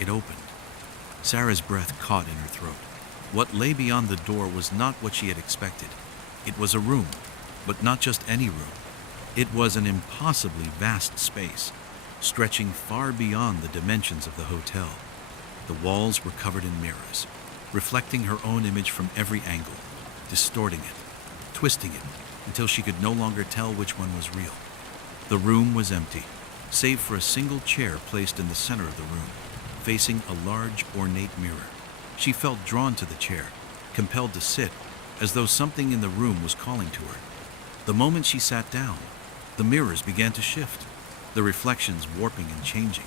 it opened. Sarah's breath caught in her throat. What lay beyond the door was not what she had expected. It was a room, but not just any room. It was an impossibly vast space, stretching far beyond the dimensions of the hotel. The walls were covered in mirrors, reflecting her own image from every angle, distorting it, twisting it, until she could no longer tell which one was real. The room was empty, save for a single chair placed in the center of the room, facing a large, ornate mirror. She felt drawn to the chair, compelled to sit, as though something in the room was calling to her. The moment she sat down, the mirrors began to shift, the reflections warping and changing,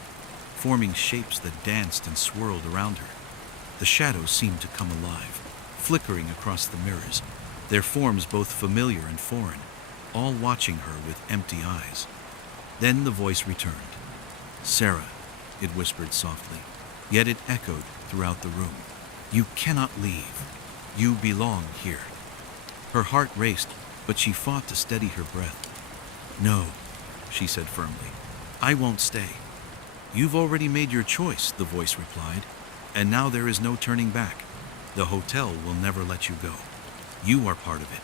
forming shapes that danced and swirled around her. The shadows seemed to come alive, flickering across the mirrors, their forms both familiar and foreign, all watching her with empty eyes. Then the voice returned. "Sarah," it whispered softly, yet it echoed throughout the room. "You cannot leave. You belong here." Her heart raced, but she fought to steady her breath. "No," she said firmly. "I won't stay." "You've already made your choice," the voice replied, "and now there is no turning back. The hotel will never let you go. You are part of it,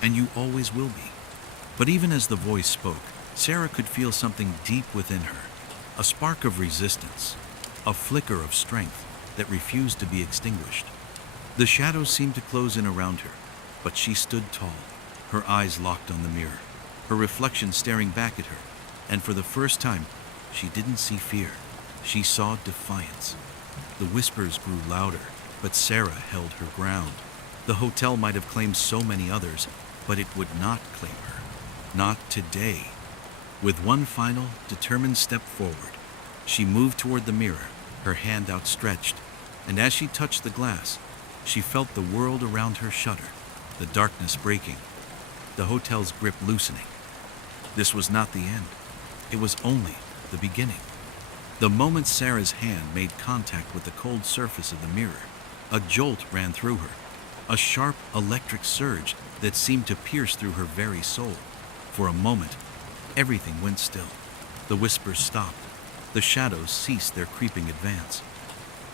and you always will be." But even as the voice spoke, Sarah could feel something deep within her, a spark of resistance, a flicker of strength that refused to be extinguished. The shadows seemed to close in around her, but she stood tall, her eyes locked on the mirror, her reflection staring back at her, and for the first time, she didn't see fear. She saw defiance. The whispers grew louder, but Sarah held her ground. The hotel might have claimed so many others, but it would not claim her. Not today. With one final, determined step forward, she moved toward the mirror, her hand outstretched, and as she touched the glass, she felt the world around her shudder, the darkness breaking, the hotel's grip loosening. This was not the end. It was only the beginning. The moment Sarah's hand made contact with the cold surface of the mirror, a jolt ran through her, a sharp electric surge that seemed to pierce through her very soul. For a moment, everything went still. The whispers stopped. The shadows ceased their creeping advance.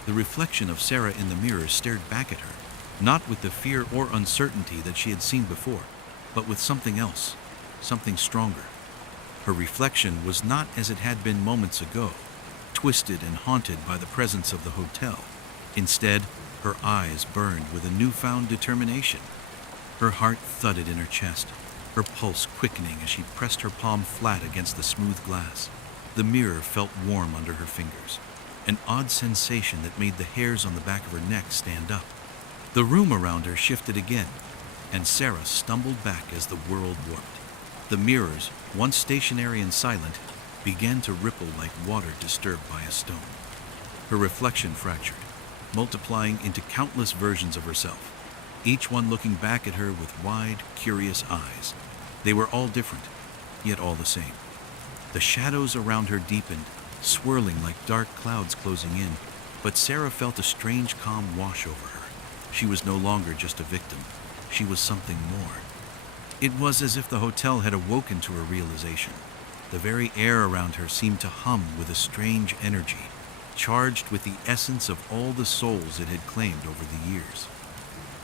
The reflection of Sarah in the mirror stared back at her, not with the fear or uncertainty that she had seen before, but with something else, something stronger. Her reflection was not as it had been moments ago, twisted and haunted by the presence of the hotel. Instead, her eyes burned with a newfound determination. Her heart thudded in her chest, her pulse quickening as she pressed her palm flat against the smooth glass. The mirror felt warm under her fingers, an odd sensation that made the hairs on the back of her neck stand up. The room around her shifted again, and Sarah stumbled back as the world warped. The mirrors, once stationary and silent, began to ripple like water disturbed by a stone. Her reflection fractured, multiplying into countless versions of herself, each one looking back at her with wide, curious eyes. They were all different, yet all the same. The shadows around her deepened, swirling like dark clouds closing in, but Sarah felt a strange calm wash over her. She was no longer just a victim. She was something more. It was as if the hotel had awoken to her realization. The very air around her seemed to hum with a strange energy, charged with the essence of all the souls it had claimed over the years.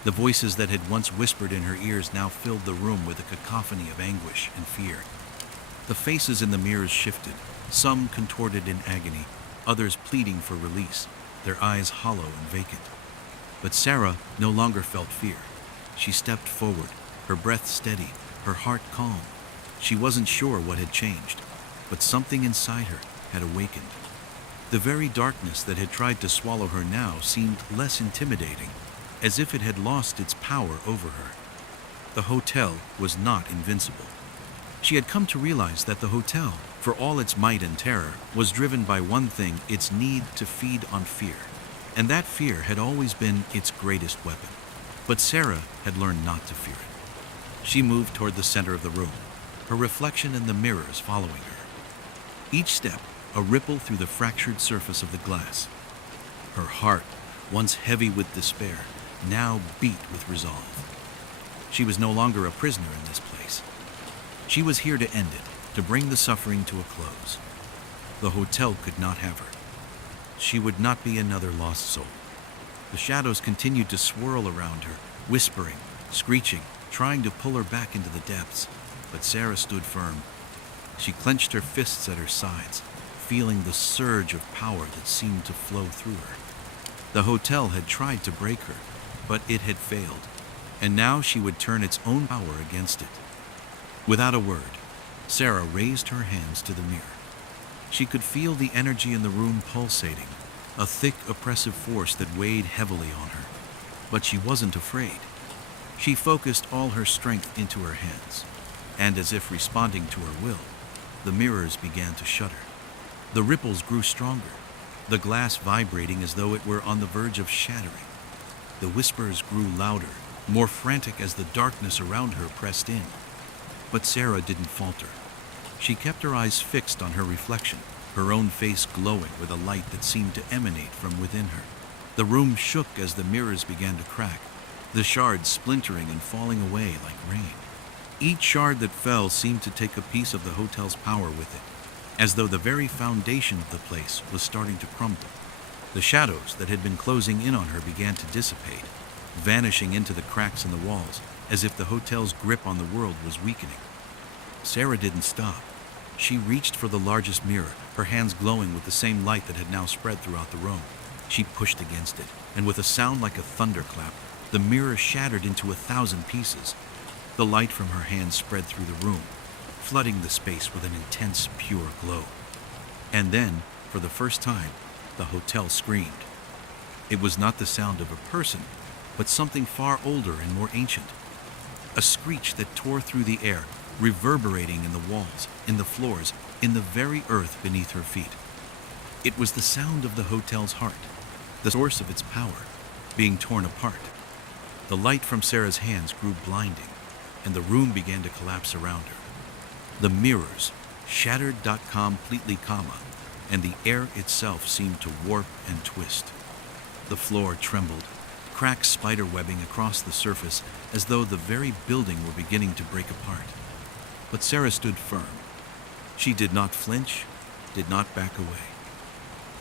The voices that had once whispered in her ears now filled the room with a cacophony of anguish and fear. The faces in the mirrors shifted, some contorted in agony, others pleading for release, their eyes hollow and vacant. But Sarah no longer felt fear. She stepped forward, her breath steady, her heart calm. She wasn't sure what had changed, but something inside her had awakened. The very darkness that had tried to swallow her now seemed less intimidating, as if it had lost its power over her. The hotel was not invincible. She had come to realize that the hotel, for all its might and terror, was driven by one thing: its need to feed on fear. And that fear had always been its greatest weapon. But Sarah had learned not to fear it. She moved toward the center of the room, her reflection in the mirrors following her. Each step, a ripple through the fractured surface of the glass. Her heart, once heavy with despair, now beat with resolve. She was no longer a prisoner in this place. She was here to end it, to bring the suffering to a close. The hotel could not have her. She would not be another lost soul. The shadows continued to swirl around her, whispering, screeching, trying to pull her back into the depths. But Sarah stood firm. She clenched her fists at her sides, feeling the surge of power that seemed to flow through her. The hotel had tried to break her, but it had failed, and now she would turn its own power against it. Without a word, Sarah raised her hands to the mirror. She could feel the energy in the room pulsating, a thick, oppressive force that weighed heavily on her. But she wasn't afraid. She focused all her strength into her hands, and as if responding to her will, the mirrors began to shudder. The ripples grew stronger, the glass vibrating as though it were on the verge of shattering. The whispers grew louder, more frantic as the darkness around her pressed in. But Sarah didn't falter. She kept her eyes fixed on her reflection, her own face glowing with a light that seemed to emanate from within her. The room shook as the mirrors began to crack, the shards splintering and falling away like rain. Each shard that fell seemed to take a piece of the hotel's power with it, as though the very foundation of the place was starting to crumble. The shadows that had been closing in on her began to dissipate, vanishing into the cracks in the walls, as if the hotel's grip on the world was weakening. Sarah didn't stop. She reached for the largest mirror, her hands glowing with the same light that had now spread throughout the room. She pushed against it, and with a sound like a thunderclap, the mirror shattered into 1,000 pieces. The light from her hands spread through the room, flooding the space with an intense, pure glow. And then, for the first time, the hotel screamed. It was not the sound of a person, but something far older and more ancient. A screech that tore through the air, reverberating in the walls, in the floors, in the very earth beneath her feet. It was the sound of the hotel's heart, the source of its power, being torn apart. The light from Sarah's hands grew blinding, and the room began to collapse around her. The mirrors shattered completely, and the air itself seemed to warp and twist. The floor trembled, cracks spiderwebbing across the surface as though the very building were beginning to break apart. But Sarah stood firm. She did not flinch, did not back away.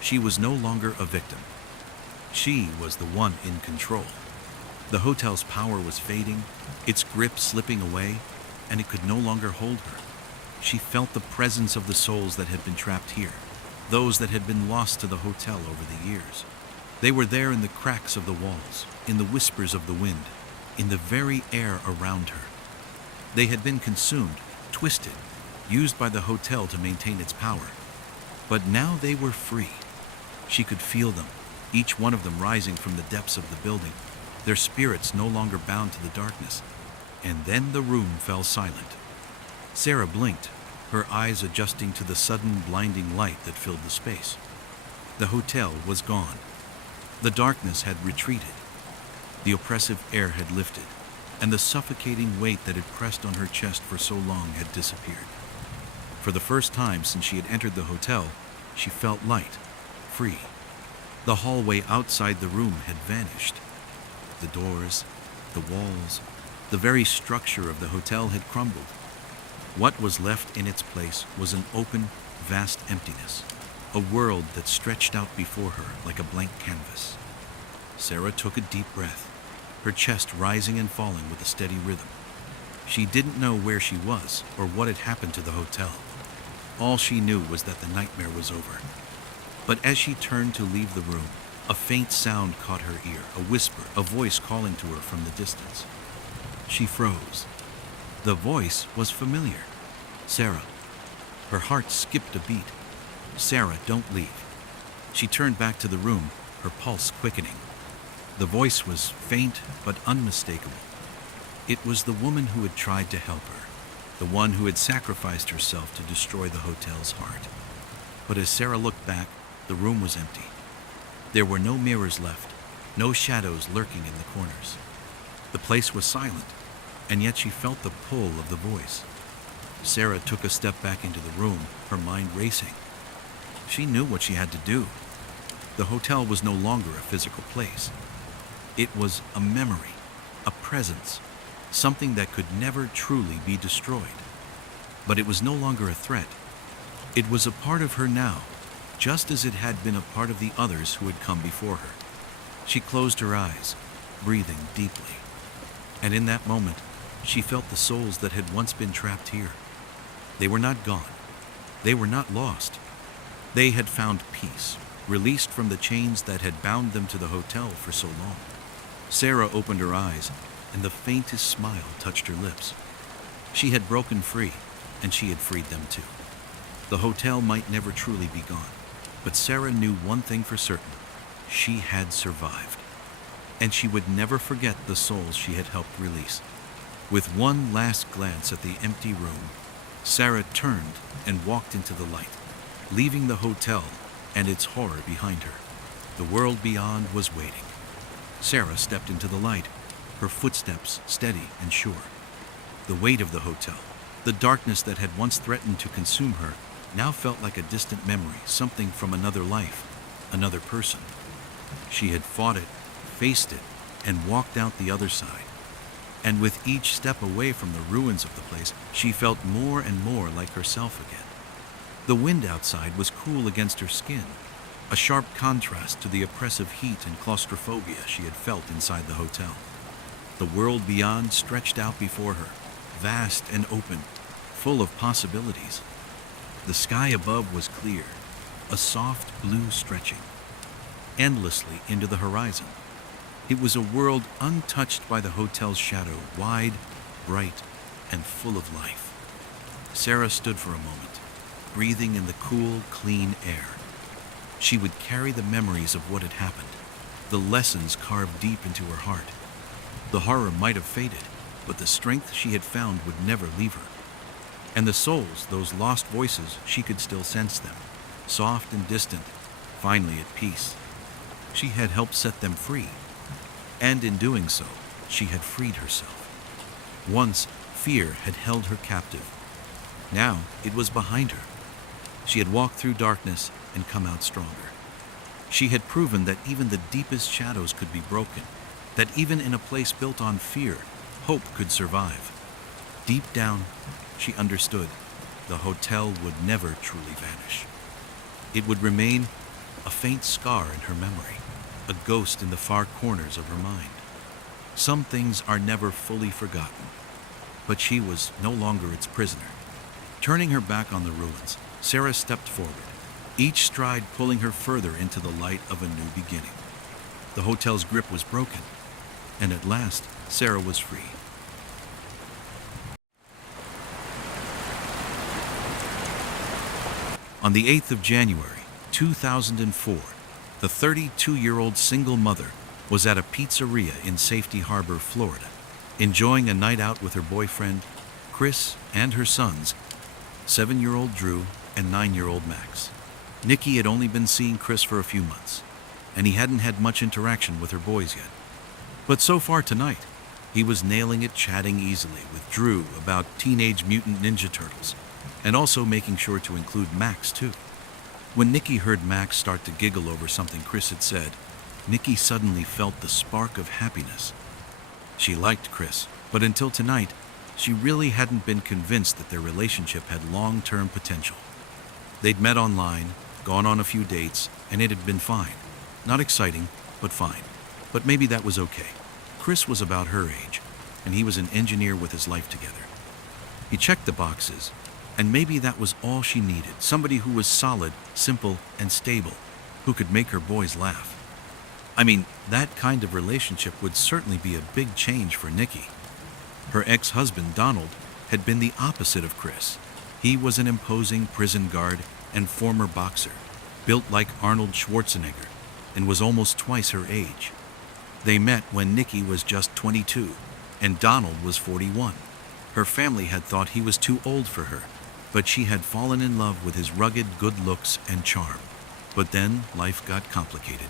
She was no longer a victim. She was the one in control. The hotel's power was fading, its grip slipping away, and it could no longer hold her. She felt the presence of the souls that had been trapped here, those that had been lost to the hotel over the years. They were there in the cracks of the walls, in the whispers of the wind, in the very air around her. They had been consumed, twisted, used by the hotel to maintain its power. But now they were free. She could feel them, each one of them rising from the depths of the building, their spirits no longer bound to the darkness. And then the room fell silent. Sarah blinked, her eyes adjusting to the sudden blinding light that filled the space. The hotel was gone. The darkness had retreated. The oppressive air had lifted, and the suffocating weight that had pressed on her chest for so long had disappeared. For the first time since she had entered the hotel, she felt light, free. The hallway outside the room had vanished. The doors, the walls, the very structure of the hotel had crumbled. What was left in its place was an open, vast emptiness, a world that stretched out before her like a blank canvas. Sarah took a deep breath, her chest rising and falling with a steady rhythm. She didn't know where she was or what had happened to the hotel. All she knew was that the nightmare was over. But as she turned to leave the room, a faint sound caught her ear, a whisper, a voice calling to her from the distance. She froze. The voice was familiar. Sarah. Her heart skipped a beat. Sarah, don't leave. She turned back to the room, her pulse quickening. The voice was faint but unmistakable. It was the woman who had tried to help her, the one who had sacrificed herself to destroy the hotel's heart. But as Sarah looked back, the room was empty. There were no mirrors left, no shadows lurking in the corners. The place was silent, and yet she felt the pull of the voice. Sarah took a step back into the room, her mind racing. She knew what she had to do. The hotel was no longer a physical place. It was a memory, a presence, something that could never truly be destroyed. But it was no longer a threat. It was a part of her now, just as it had been a part of the others who had come before her. She closed her eyes, breathing deeply. And in that moment, she felt the souls that had once been trapped here. They were not gone. They were not lost. They had found peace, released from the chains that had bound them to the hotel for so long. Sarah opened her eyes, and the faintest smile touched her lips. She had broken free, and she had freed them too. The hotel might never truly be gone, but Sarah knew one thing for certain. She had survived, and she would never forget the souls she had helped release. With one last glance at the empty room, Sarah turned and walked into the light, leaving the hotel and its horror behind her. The world beyond was waiting. Sarah stepped into the light, her footsteps steady and sure. The weight of the hotel, the darkness that had once threatened to consume her, now felt like a distant memory, something from another life, another person. She had fought it, faced it, and walked out the other side. And with each step away from the ruins of the place, she felt more and more like herself again. The wind outside was cool against her skin, a sharp contrast to the oppressive heat and claustrophobia she had felt inside the hotel. The world beyond stretched out before her, vast and open, full of possibilities. The sky above was clear, a soft blue stretching endlessly into the horizon. It was a world untouched by the hotel's shadow, wide, bright, and full of life. Sarah stood for a moment, breathing in the cool, clean air. She would carry the memories of what had happened, the lessons carved deep into her heart. The horror might have faded, but the strength she had found would never leave her. And the souls, those lost voices, she could still sense them, soft and distant, finally at peace. She had helped set them free, and in doing so, she had freed herself. Once, fear had held her captive. Now, it was behind her. She had walked through darkness and come out stronger. She had proven that even the deepest shadows could be broken, that even in a place built on fear, hope could survive. Deep down, she understood the hotel would never truly vanish. It would remain a faint scar in her memory, a ghost in the far corners of her mind. Some things are never fully forgotten, but she was no longer its prisoner. Turning her back on the ruins, Sarah stepped forward, each stride pulling her further into the light of a new beginning. The hotel's grip was broken, and at last, Sarah was free. On the 8th of January, 2004, the 32-year-old single mother was at a pizzeria in Safety Harbor, Florida, enjoying a night out with her boyfriend, Chris, and her sons, 7-year-old Drew and 9-year-old Max. Nikki had only been seeing Chris for a few months, and he hadn't had much interaction with her boys yet. But so far tonight, he was nailing it, chatting easily with Drew about Teenage Mutant Ninja Turtles, and also making sure to include Max too. When Nikki heard Max start to giggle over something Chris had said, Nikki suddenly felt the spark of happiness. She liked Chris, but until tonight, she really hadn't been convinced that their relationship had long-term potential. They'd met online, gone on a few dates, and it had been fine. Not exciting, but fine. But maybe that was okay. Chris was about her age, and he was an engineer with his life together. He checked the boxes, and maybe that was all she needed, somebody who was solid, simple, and stable, who could make her boys laugh. I mean, that kind of relationship would certainly be a big change for Nikki. Her ex-husband, Donald, had been the opposite of Chris. He was an imposing prison guard and former boxer, built like Arnold Schwarzenegger, and was almost twice her age. They met when Nikki was just 22, and Donald was 41. Her family had thought he was too old for her, but she had fallen in love with his rugged good looks and charm. But then life got complicated.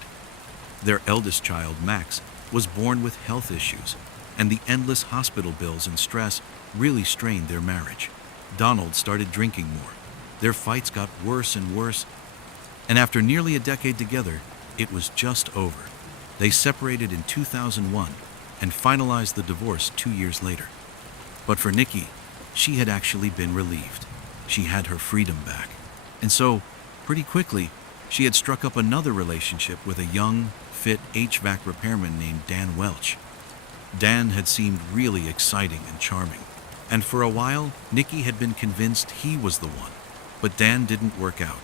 Their eldest child, Max, was born with health issues, and the endless hospital bills and stress really strained their marriage. Donald started drinking more. Their fights got worse and worse, and after nearly a decade together, it was just over. They separated in 2001 and finalized the divorce 2 years later. But for Nikki, she had actually been relieved. She had her freedom back. And so, pretty quickly, she had struck up another relationship with a young, fit HVAC repairman named Dan Welch. Dan had seemed really exciting and charming, and for a while, Nikki had been convinced he was the one. But Dan didn't work out.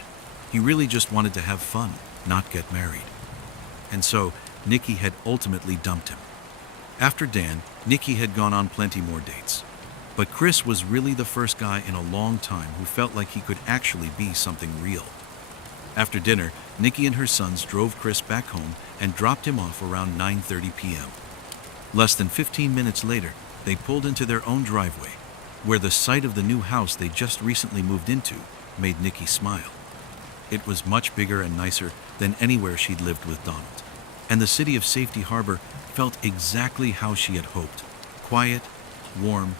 He really just wanted to have fun, not get married. And so, Nikki had ultimately dumped him. After Dan, Nikki had gone on plenty more dates. But Chris was really the first guy in a long time who felt like he could actually be something real. After dinner, Nikki and her sons drove Chris back home and dropped him off around 9:30 p.m. Less than 15 minutes later, they pulled into their own driveway, where the sight of the new house they just recently moved into made Nikki smile. It was much bigger and nicer than anywhere she'd lived with Donald, and the city of Safety Harbor felt exactly how she had hoped: quiet, warm,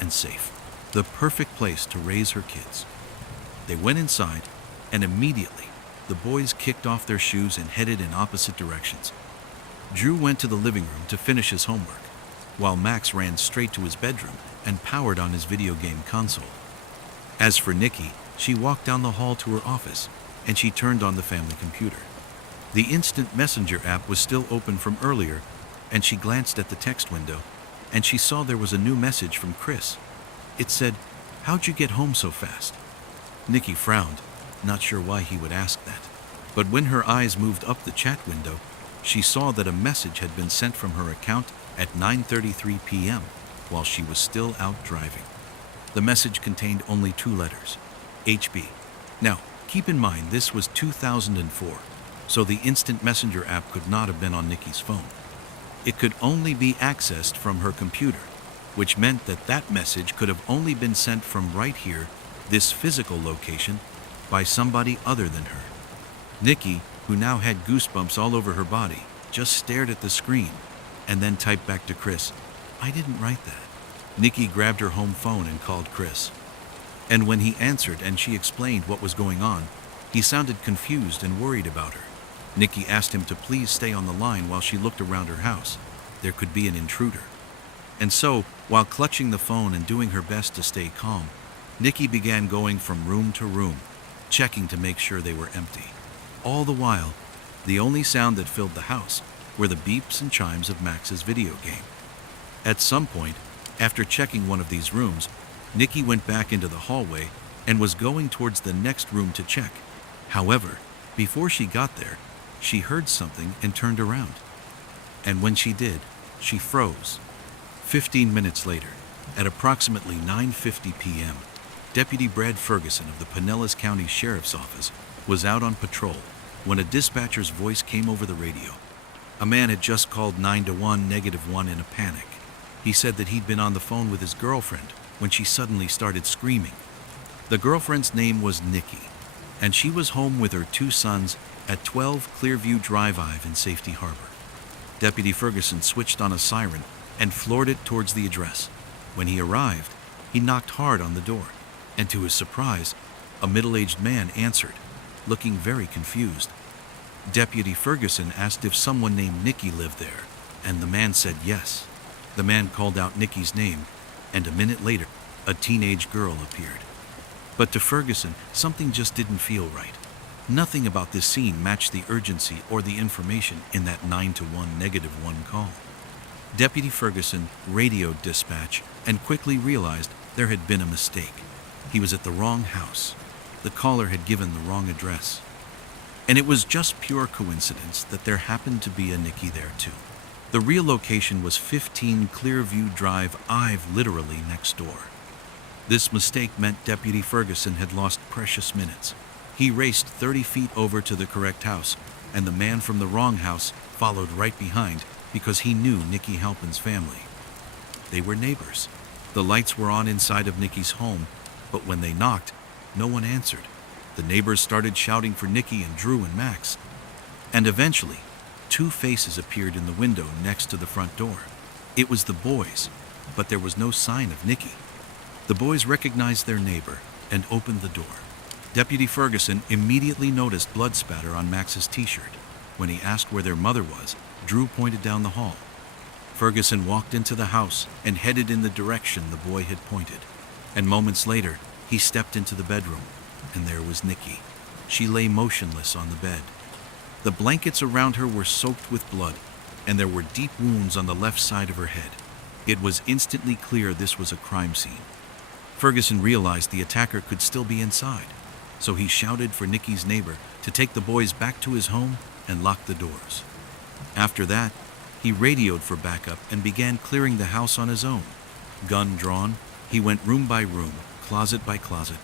and safe. The perfect place to raise her kids. They went inside, and immediately, the boys kicked off their shoes and headed in opposite directions. Drew went to the living room to finish his homework, while Max ran straight to his bedroom and powered on his video game console. As for Nikki, she walked down the hall to her office, and she turned on the family computer. The instant messenger app was still open from earlier, and she glanced at the text window, and she saw there was a new message from Chris. It said, "How'd you get home so fast?" Nikki frowned, not sure why he would ask that. But when her eyes moved up the chat window, she saw that a message had been sent from her account at 9:33 p.m. while she was still out driving. The message contained only 2 letters, HB. Now, keep in mind this was 2004, so the instant messenger app could not have been on Nikki's phone. It could only be accessed from her computer, which meant that that message could have only been sent from right here, this physical location, by somebody other than her. Nikki, who now had goosebumps all over her body, just stared at the screen and then typed back to Chris, "I didn't write that." Nikki grabbed her home phone and called Chris. And when he answered and she explained what was going on, he sounded confused and worried about her. Nikki asked him to please stay on the line while she looked around her house. There could be an intruder. And so, while clutching the phone and doing her best to stay calm, Nikki began going from room to room, checking to make sure they were empty. All the while, the only sound that filled the house were the beeps and chimes of Max's video game. At some point, After checking one of these rooms, Nikki went back into the hallway and was going towards the next room to check. However, before she got there, she heard something and turned around. And when she did, she froze. 15 minutes later, at approximately 9:50 p.m., Deputy Brad Ferguson of the Pinellas County Sheriff's Office was out on patrol when a dispatcher's voice came over the radio. A man had just called 911-1 in a panic. He said that he'd been on the phone with his girlfriend when she suddenly started screaming. The girlfriend's name was Nikki, and she was home with her 2 sons at 12 Clearview Drive in Safety Harbor. Deputy Ferguson switched on a siren and floored it towards the address. When he arrived, he knocked hard on the door, and to his surprise, a middle-aged man answered, looking very confused. Deputy Ferguson asked if someone named Nikki lived there, and the man said yes. The man called out Nikki's name, and a minute later, a teenage girl appeared. But to Ferguson, something just didn't feel right. Nothing about this scene matched the urgency or the information in that 9-1-1 call. Deputy Ferguson radioed dispatch and quickly realized there had been a mistake. He was at the wrong house. The caller had given the wrong address. And it was just pure coincidence that there happened to be a Nikki there too. The real location was 15 Clearview Drive, literally next door. This mistake meant Deputy Ferguson had lost precious minutes. He raced 30 feet over to the correct house, and the man from the wrong house followed right behind because he knew Nikki Halpin's family. They were neighbors. The lights were on inside of Nikki's home, but when they knocked, no one answered. The neighbors started shouting for Nikki and Drew and Max. And eventually, 2 faces appeared in the window next to the front door. It was the boys, but there was no sign of Nikki. The boys recognized their neighbor and opened the door. Deputy Ferguson immediately noticed blood spatter on Max's t-shirt. When he asked where their mother was, Drew pointed down the hall. Ferguson walked into the house and headed in the direction the boy had pointed. And moments later, he stepped into the bedroom, and there was Nikki. She lay motionless on the bed. The blankets around her were soaked with blood, and there were deep wounds on the left side of her head. It was instantly clear this was a crime scene. Ferguson realized the attacker could still be inside, so he shouted for Nikki's neighbor to take the boys back to his home and lock the doors. After that, he radioed for backup and began clearing the house on his own. Gun drawn, he went room by room, closet by closet,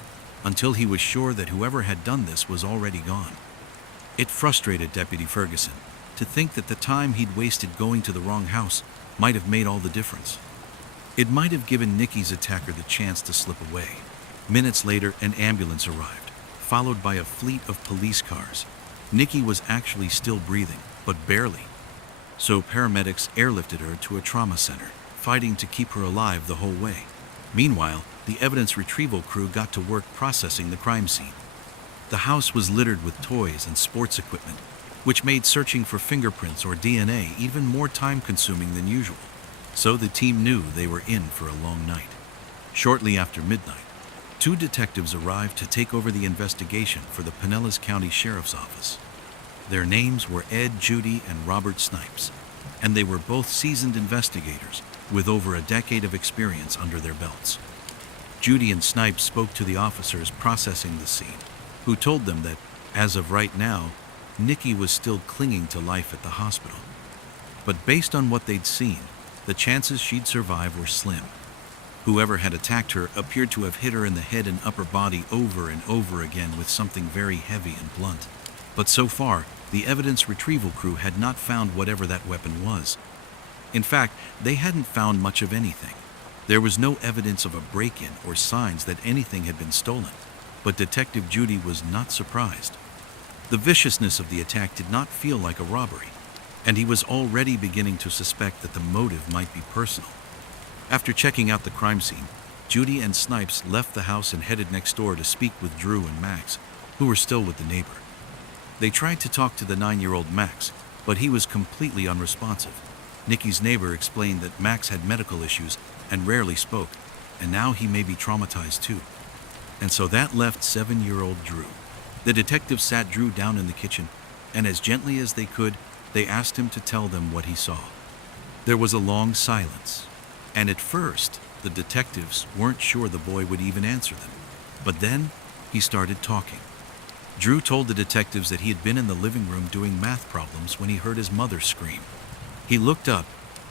until he was sure that whoever had done this was already gone. It frustrated Deputy Ferguson to think that the time he'd wasted going to the wrong house might have made all the difference. It might have given Nikki's attacker the chance to slip away. Minutes later, an ambulance arrived, followed by a fleet of police cars. Nikki was actually still breathing, but barely. So paramedics airlifted her to a trauma center, fighting to keep her alive the whole way. Meanwhile, the evidence retrieval crew got to work processing the crime scene. The house was littered with toys and sports equipment, which made searching for fingerprints or DNA even more time-consuming than usual. So the team knew they were in for a long night. Shortly after midnight, 2 detectives arrived to take over the investigation for the Pinellas County Sheriff's Office. Their names were Ed Judy and Robert Snipes, and they were both seasoned investigators with over a decade of experience under their belts. Judy and Snipes spoke to the officers processing the scene, who told them that, as of right now, Nikki was still clinging to life at the hospital. But based on what they'd seen, the chances she'd survive were slim. Whoever had attacked her appeared to have hit her in the head and upper body over and over again with something very heavy and blunt. But so far, the evidence retrieval crew had not found whatever that weapon was. In fact, they hadn't found much of anything. There was no evidence of a break-in or signs that anything had been stolen. But Detective Judy was not surprised. The viciousness of the attack did not feel like a robbery, and he was already beginning to suspect that the motive might be personal. After checking out the crime scene, Judy and Snipes left the house and headed next door to speak with Drew and Max, who were still with the neighbor. They tried to talk to the 9-year-old Max, but he was completely unresponsive. Nikki's neighbor explained that Max had medical issues and rarely spoke, and now he may be traumatized too. And so that left 7-year-old Drew. The detectives sat Drew down in the kitchen, and as gently as they could, they asked him to tell them what he saw. There was a long silence, And at first, the detectives weren't sure the boy would even answer them. But then, he started talking. Drew told the detectives that he had been in the living room doing math problems when he heard his mother scream. He looked up,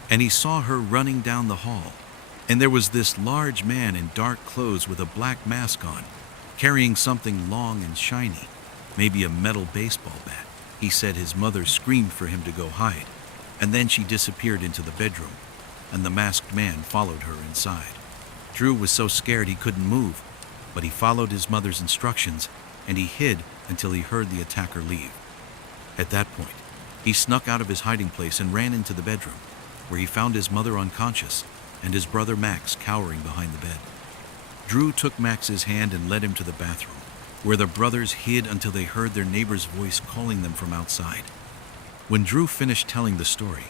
and he saw her running down the hall. And there was this large man in dark clothes with a black mask on, carrying something long and shiny, maybe a metal baseball bat. He said his mother screamed for him to go hide, and then she disappeared into the bedroom, and the masked man followed her inside. Drew was so scared he couldn't move, but he followed his mother's instructions, and he hid until he heard the attacker leave. At that point, he snuck out of his hiding place and ran into the bedroom, where he found his mother unconscious and his brother Max cowering behind the bed. Drew took Max's hand and led him to the bathroom, where the brothers hid until they heard their neighbor's voice calling them from outside. When Drew finished telling the story,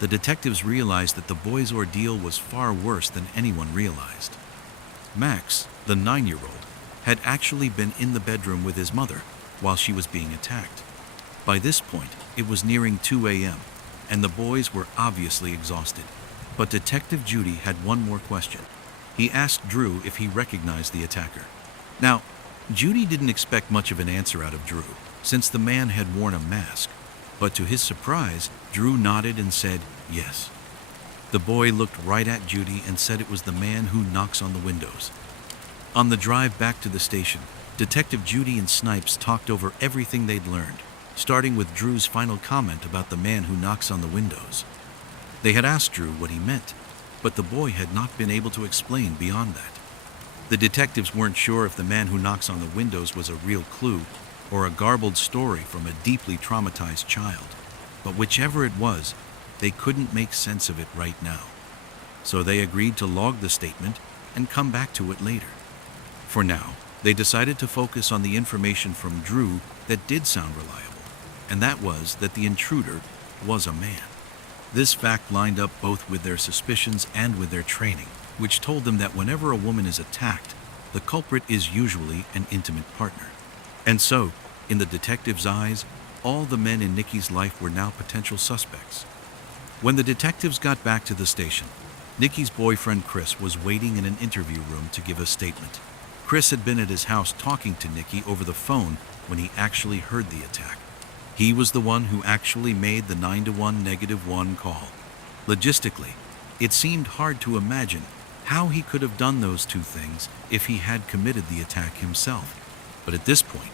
the detectives realized that the boy's ordeal was far worse than anyone realized. Max, the 9-year-old, had actually been in the bedroom with his mother while she was being attacked. By this point, it was nearing 2 a.m., and the boys were obviously exhausted. But Detective Judy had one more question. He asked Drew if he recognized the attacker. Now, Judy didn't expect much of an answer out of Drew, since the man had worn a mask. But to his surprise, Drew nodded and said yes. The boy looked right at Judy and said it was the man who knocks on the windows. On the drive back to the station, Detective Judy and Snipes talked over everything they'd learned, starting with Drew's final comment about the man who knocks on the windows. They had asked Drew what he meant, but the boy had not been able to explain beyond that. The detectives weren't sure if the man who knocks on the windows was a real clue or a garbled story from a deeply traumatized child, but whichever it was, they couldn't make sense of it right now. So they agreed to log the statement and come back to it later. For now, they decided to focus on the information from Drew that did sound reliable, and that was that the intruder was a man. This fact lined up both with their suspicions and with their training, which told them that whenever a woman is attacked, the culprit is usually an intimate partner. And so, in the detective's eyes, all the men in Nikki's life were now potential suspects. When the detectives got back to the station, Nikki's boyfriend Chris was waiting in an interview room to give a statement. Chris had been at his house talking to Nikki over the phone when he actually heard the attack. He was the one who actually made the 9-1 -1 call. Logistically, it seemed hard to imagine how he could have done those two things if he had committed the attack himself. But at this point,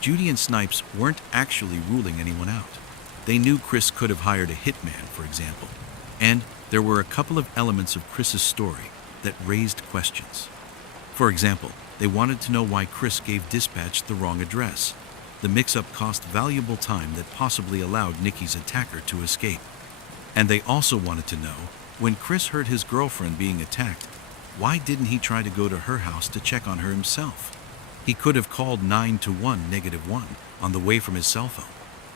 Judy and Snipes weren't actually ruling anyone out. They knew Chris could have hired a hitman, for example, and there were a couple of elements of Chris's story that raised questions. For example, they wanted to know why Chris gave dispatch the wrong address. The mix-up cost valuable time that possibly allowed Nikki's attacker to escape. And they also wanted to know, when Chris heard his girlfriend being attacked, why didn't he try to go to her house to check on her himself? He could have called 9-1 -1 on the way from his cell phone.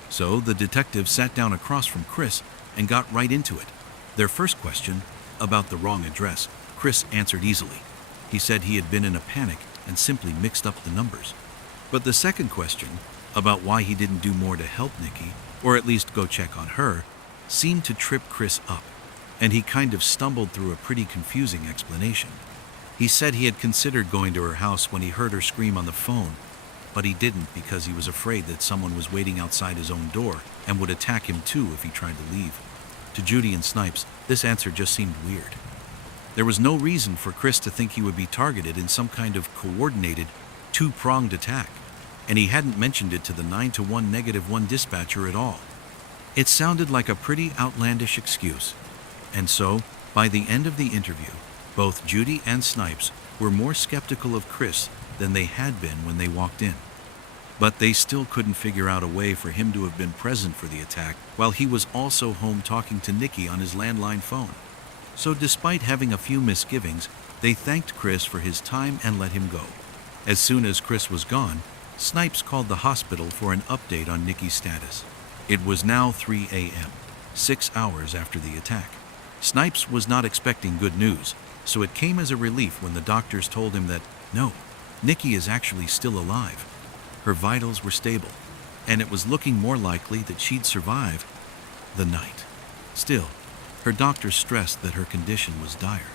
So the detective sat down across from Chris and got right into it. Their first question, about the wrong address, Chris answered easily. He said he had been in a panic and simply mixed up the numbers. But the second question, about why he didn't do more to help Nikki, or at least go check on her, seemed to trip Chris up, and he kind of stumbled through a pretty confusing explanation. He said he had considered going to her house when he heard her scream on the phone, but he didn't because he was afraid that someone was waiting outside his own door and would attack him too if he tried to leave. To Judy and Snipes, this answer just seemed weird. There was no reason for Chris to think he would be targeted in some kind of coordinated, two-pronged attack, and he hadn't mentioned it to the 9-1 -1 dispatcher at all. It sounded like a pretty outlandish excuse, and so, by the end of the interview, both Judy and Snipes were more skeptical of Chris than they had been when they walked in. But they still couldn't figure out a way for him to have been present for the attack while he was also home talking to Nikki on his landline phone. So despite having a few misgivings, they thanked Chris for his time and let him go. As soon as Chris was gone, Snipes called the hospital for an update on Nikki's status. It was now 3 a.m., 6 hours after the attack. Snipes was not expecting good news, so it came as a relief when the doctors told him that, no, Nikki is actually still alive. Her vitals were stable, and it was looking more likely that she'd survive the night. Still, her doctors stressed that her condition was dire.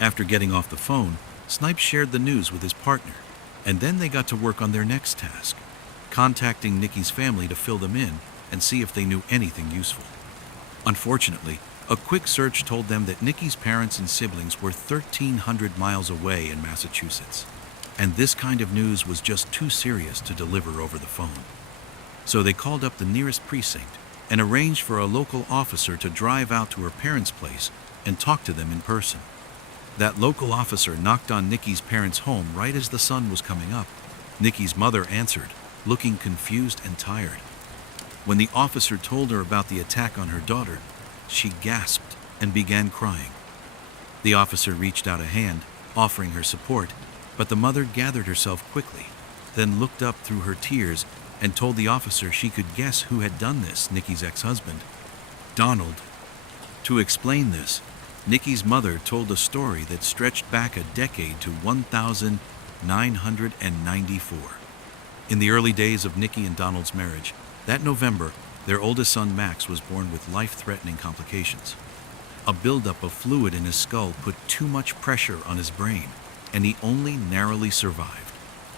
After getting off the phone, Snipes shared the news with his partner, and then they got to work on their next task, contacting Nikki's family to fill them in and see if they knew anything useful. Unfortunately, a quick search told them that Nikki's parents and siblings were 1,300 miles away in Massachusetts, and this kind of news was just too serious to deliver over the phone. So they called up the nearest precinct and arranged for a local officer to drive out to her parents' place and talk to them in person. That local officer knocked on Nikki's parents' home right as the sun was coming up. Nikki's mother answered, looking confused and tired. When the officer told her about the attack on her daughter, she gasped and began crying. The officer reached out a hand, offering her support, but the mother gathered herself quickly, then looked up through her tears and told the officer she could guess who had done this, Nikki's ex-husband, Donald. To explain this, Nikki's mother told a story that stretched back a decade to 1994. In the early days of Nikki and Donald's marriage, that November, their oldest son Max was born with life-threatening complications. A buildup of fluid in his skull put too much pressure on his brain, and he only narrowly survived.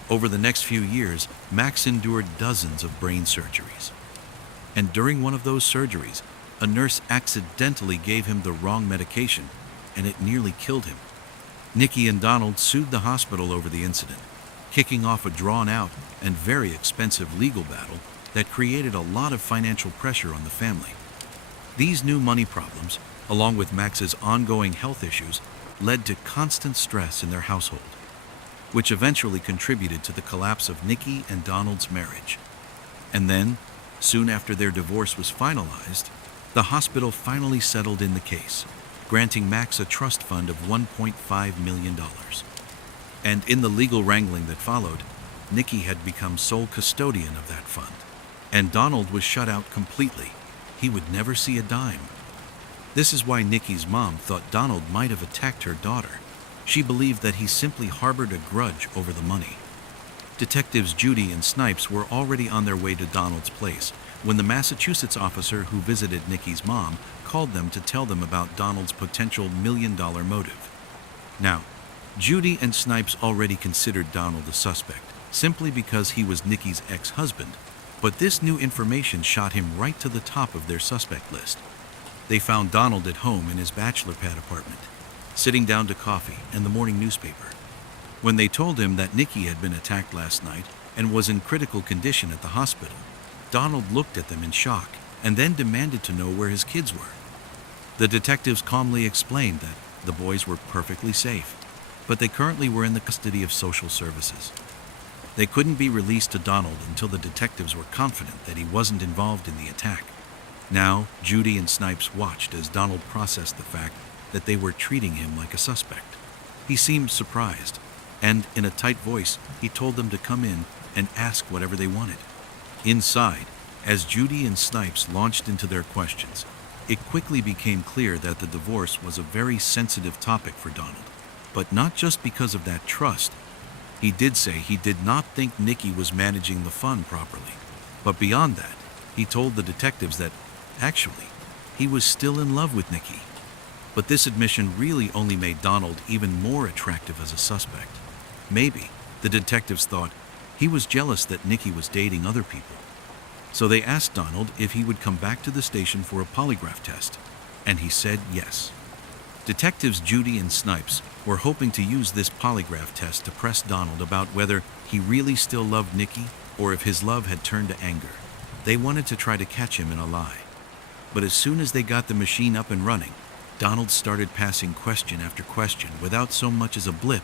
Over the next few years, Max endured dozens of brain surgeries. And during one of those surgeries, a nurse accidentally gave him the wrong medication, and it nearly killed him. Nikki and Donald sued the hospital over the incident, kicking off a drawn-out and very expensive legal battle that created a lot of financial pressure on the family. These new money problems, along with Max's ongoing health issues, led to constant stress in their household, which eventually contributed to the collapse of Nikki and Donald's marriage. And then, soon after their divorce was finalized, the hospital finally settled in the case, granting Max a trust fund of $1.5 million. And in the legal wrangling that followed, Nikki had become sole custodian of that fund, and Donald was shut out completely. He would never see a dime. This is why Nikki's mom thought Donald might have attacked her daughter. She believed that he simply harbored a grudge over the money. Detectives Judy and Snipes were already on their way to Donald's place when the Massachusetts officer who visited Nikki's mom called them to tell them about Donald's potential million-dollar motive. Now, Judy and Snipes already considered Donald a suspect, simply because he was Nikki's ex-husband, but this new information shot him right to the top of their suspect list. They found Donald at home in his bachelor pad apartment, sitting down to coffee and the morning newspaper. When they told him that Nikki had been attacked last night and was in critical condition at the hospital, Donald looked at them in shock and then demanded to know where his kids were. The detectives calmly explained that the boys were perfectly safe, but they currently were in the custody of social services. They couldn't be released to Donald until the detectives were confident that he wasn't involved in the attack. Now, Judy and Snipes watched as Donald processed the fact that they were treating him like a suspect. He seemed surprised, and in a tight voice, he told them to come in and ask whatever they wanted. Inside, as Judy and Snipes launched into their questions, it quickly became clear that the divorce was a very sensitive topic for Donald, but not just because of that trust. He did say he did not think Nikki was managing the fund properly, but beyond that, he told the detectives that, actually, he was still in love with Nikki. But this admission really only made Donald even more attractive as a suspect. Maybe, the detectives thought, he was jealous that Nikki was dating other people. So they asked Donald if he would come back to the station for a polygraph test, and he said yes. Detectives Judy and Snipes were hoping to use this polygraph test to press Donald about whether he really still loved Nikki or if his love had turned to anger. They wanted to try to catch him in a lie. But as soon as they got the machine up and running, Donald started passing question after question without so much as a blip.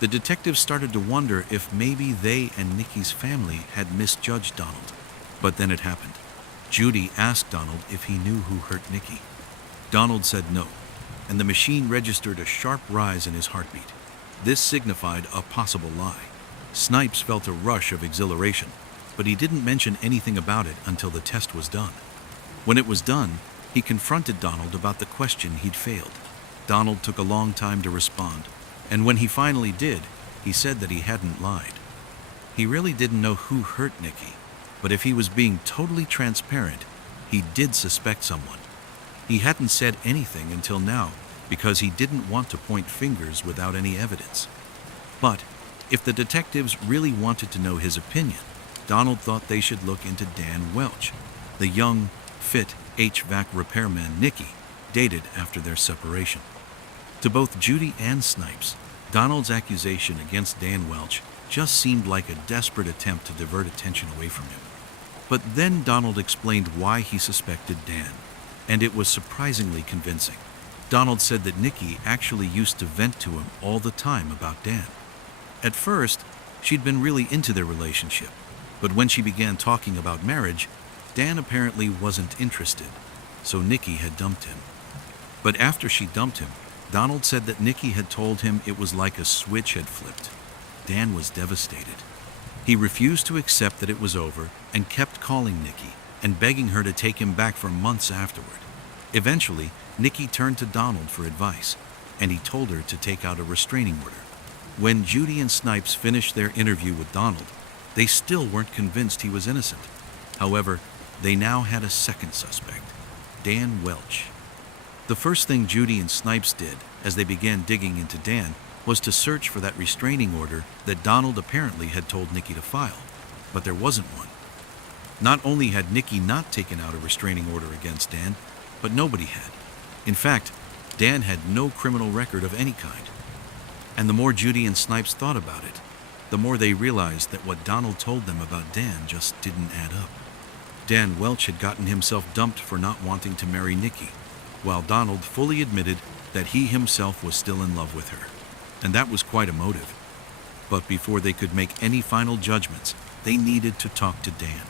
The detectives started to wonder if maybe they and Nikki's family had misjudged Donald. But then it happened. Judy asked Donald if he knew who hurt Nikki. Donald said no, and the machine registered a sharp rise in his heartbeat. This signified a possible lie. Snipes felt a rush of exhilaration, but he didn't mention anything about it until the test was done. When it was done, he confronted Donald about the question he'd failed. Donald took a long time to respond, and when he finally did, he said that he hadn't lied. He really didn't know who hurt Nikki, but if he was being totally transparent, he did suspect someone. He hadn't said anything until now, because he didn't want to point fingers without any evidence. But if the detectives really wanted to know his opinion, Donald thought they should look into Dan Welch, the young, fit HVAC repairman Nicky dated after their separation. To both Judy and Snipes, Donald's accusation against Dan Welch just seemed like a desperate attempt to divert attention away from him. But then Donald explained why he suspected Dan, and it was surprisingly convincing. Donald said that Nicky actually used to vent to him all the time about Dan. At first, she'd been really into their relationship, but when she began talking about marriage, Dan apparently wasn't interested, so Nicky had dumped him. But after she dumped him, Donald said that Nicky had told him it was like a switch had flipped. Dan was devastated. He refused to accept that it was over and kept calling Nicky and begging her to take him back for months afterward. Eventually, Nicky turned to Donald for advice, and he told her to take out a restraining order. When Judy and Snipes finished their interview with Donald, they still weren't convinced he was innocent. However, they now had a second suspect, Dan Welch. The first thing Judy and Snipes did as they began digging into Dan was to search for that restraining order that Donald apparently had told Nicky to file, but there wasn't one. Not only had Nicky not taken out a restraining order against Dan, but nobody had. In fact, Dan had no criminal record of any kind. And the more Judy and Snipes thought about it, the more they realized that what Donald told them about Dan just didn't add up. Dan Welch had gotten himself dumped for not wanting to marry Nicky, while Donald fully admitted that he himself was still in love with her. And that was quite a motive. But before they could make any final judgments, they needed to talk to Dan.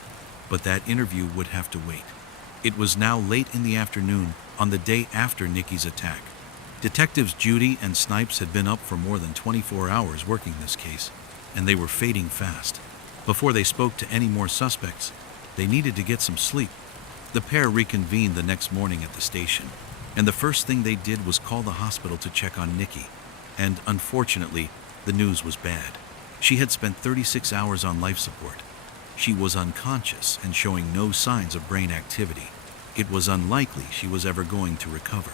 But that interview would have to wait. It was now late in the afternoon on the day after Nicky's attack. Detectives Judy and Snipes had been up for more than 24 hours working this case, and they were fading fast. Before they spoke to any more suspects, they needed to get some sleep. The pair reconvened the next morning at the station, and the first thing they did was call the hospital to check on Nicky. And unfortunately, the news was bad. She had spent 36 hours on life support. She was unconscious and showing no signs of brain activity. It was unlikely she was ever going to recover.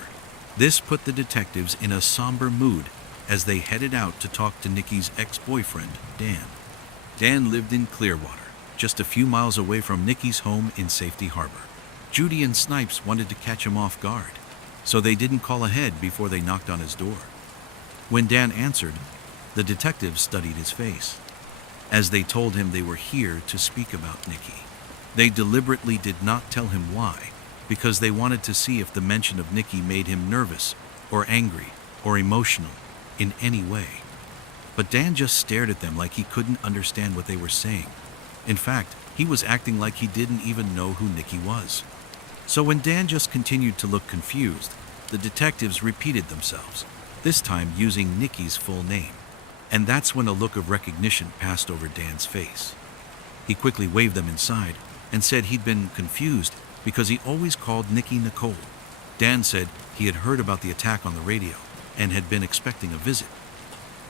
This put the detectives in a somber mood as they headed out to talk to Nicky's ex-boyfriend, Dan. Dan lived in Clearwater, just a few miles away from Nicky's home in Safety Harbor. Judy and Snipes wanted to catch him off guard, so they didn't call ahead before they knocked on his door. When Dan answered, the detectives studied his face, as they told him they were here to speak about Nicky. They deliberately did not tell him why, because they wanted to see if the mention of Nicky made him nervous or angry or emotional in any way. But Dan just stared at them like he couldn't understand what they were saying. In fact, he was acting like he didn't even know who Nicky was. So when Dan just continued to look confused, the detectives repeated themselves, this time using Nicky's full name. And that's when a look of recognition passed over Dan's face. He quickly waved them inside and said he'd been confused because he always called Nicky Nicole. Dan said he had heard about the attack on the radio and had been expecting a visit.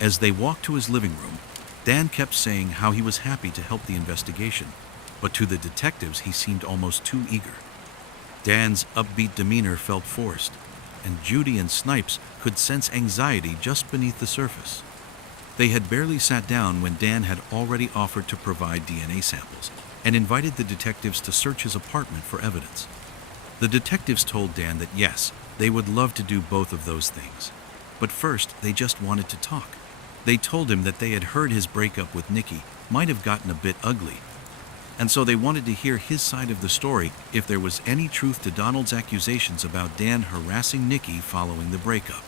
As they walked to his living room, Dan kept saying how he was happy to help the investigation, but to the detectives he seemed almost too eager. Dan's upbeat demeanor felt forced, and Judy and Snipes could sense anxiety just beneath the surface. They had barely sat down when Dan had already offered to provide DNA samples and invited the detectives to search his apartment for evidence. The detectives told Dan that yes, they would love to do both of those things, but first they just wanted to talk. They told him that they had heard his breakup with Nicky might have gotten a bit ugly, and so they wanted to hear his side of the story if there was any truth to Donald's accusations about Dan harassing Nicky following the breakup.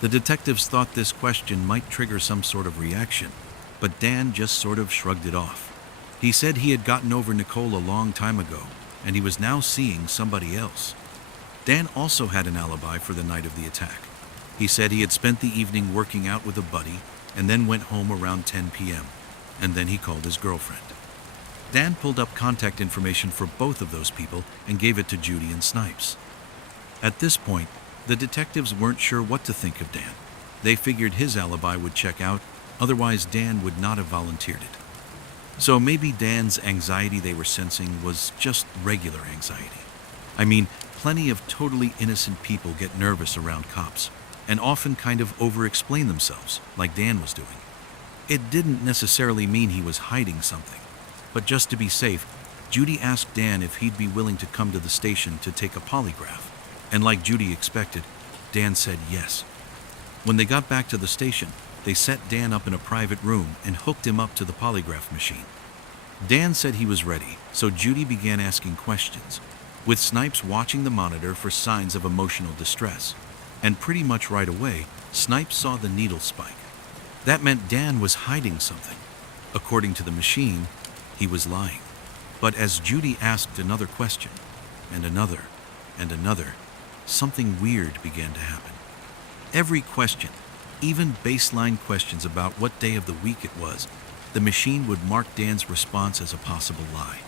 The detectives thought this question might trigger some sort of reaction, but Dan just sort of shrugged it off. He said he had gotten over Nicole a long time ago, and he was now seeing somebody else. Dan also had an alibi for the night of the attack. He said he had spent the evening working out with a buddy and then went home around 10 p.m., and then he called his girlfriend. Dan pulled up contact information for both of those people and gave it to Judy and Snipes. At this point, the detectives weren't sure what to think of Dan. They figured his alibi would check out, otherwise Dan would not have volunteered it. So maybe Dan's anxiety they were sensing was just regular anxiety. I mean, plenty of totally innocent people get nervous around cops. and often kind of over-explain themselves, like Dan was doing. It didn't necessarily mean he was hiding something, but just to be safe, Judy asked Dan if he'd be willing to come to the station to take a polygraph, and like Judy expected, Dan said yes. When they got back to the station, they set Dan up in a private room and hooked him up to the polygraph machine. Dan said he was ready, so Judy began asking questions, with Snipes watching the monitor for signs of emotional distress. And pretty much right away, Snipes saw the needle spike. That meant Dan was hiding something. According to the machine, he was lying. But as Judy asked another question, and another, something weird began to happen. Every question, even baseline questions about what day of the week it was, the machine would mark Dan's response as a possible lie.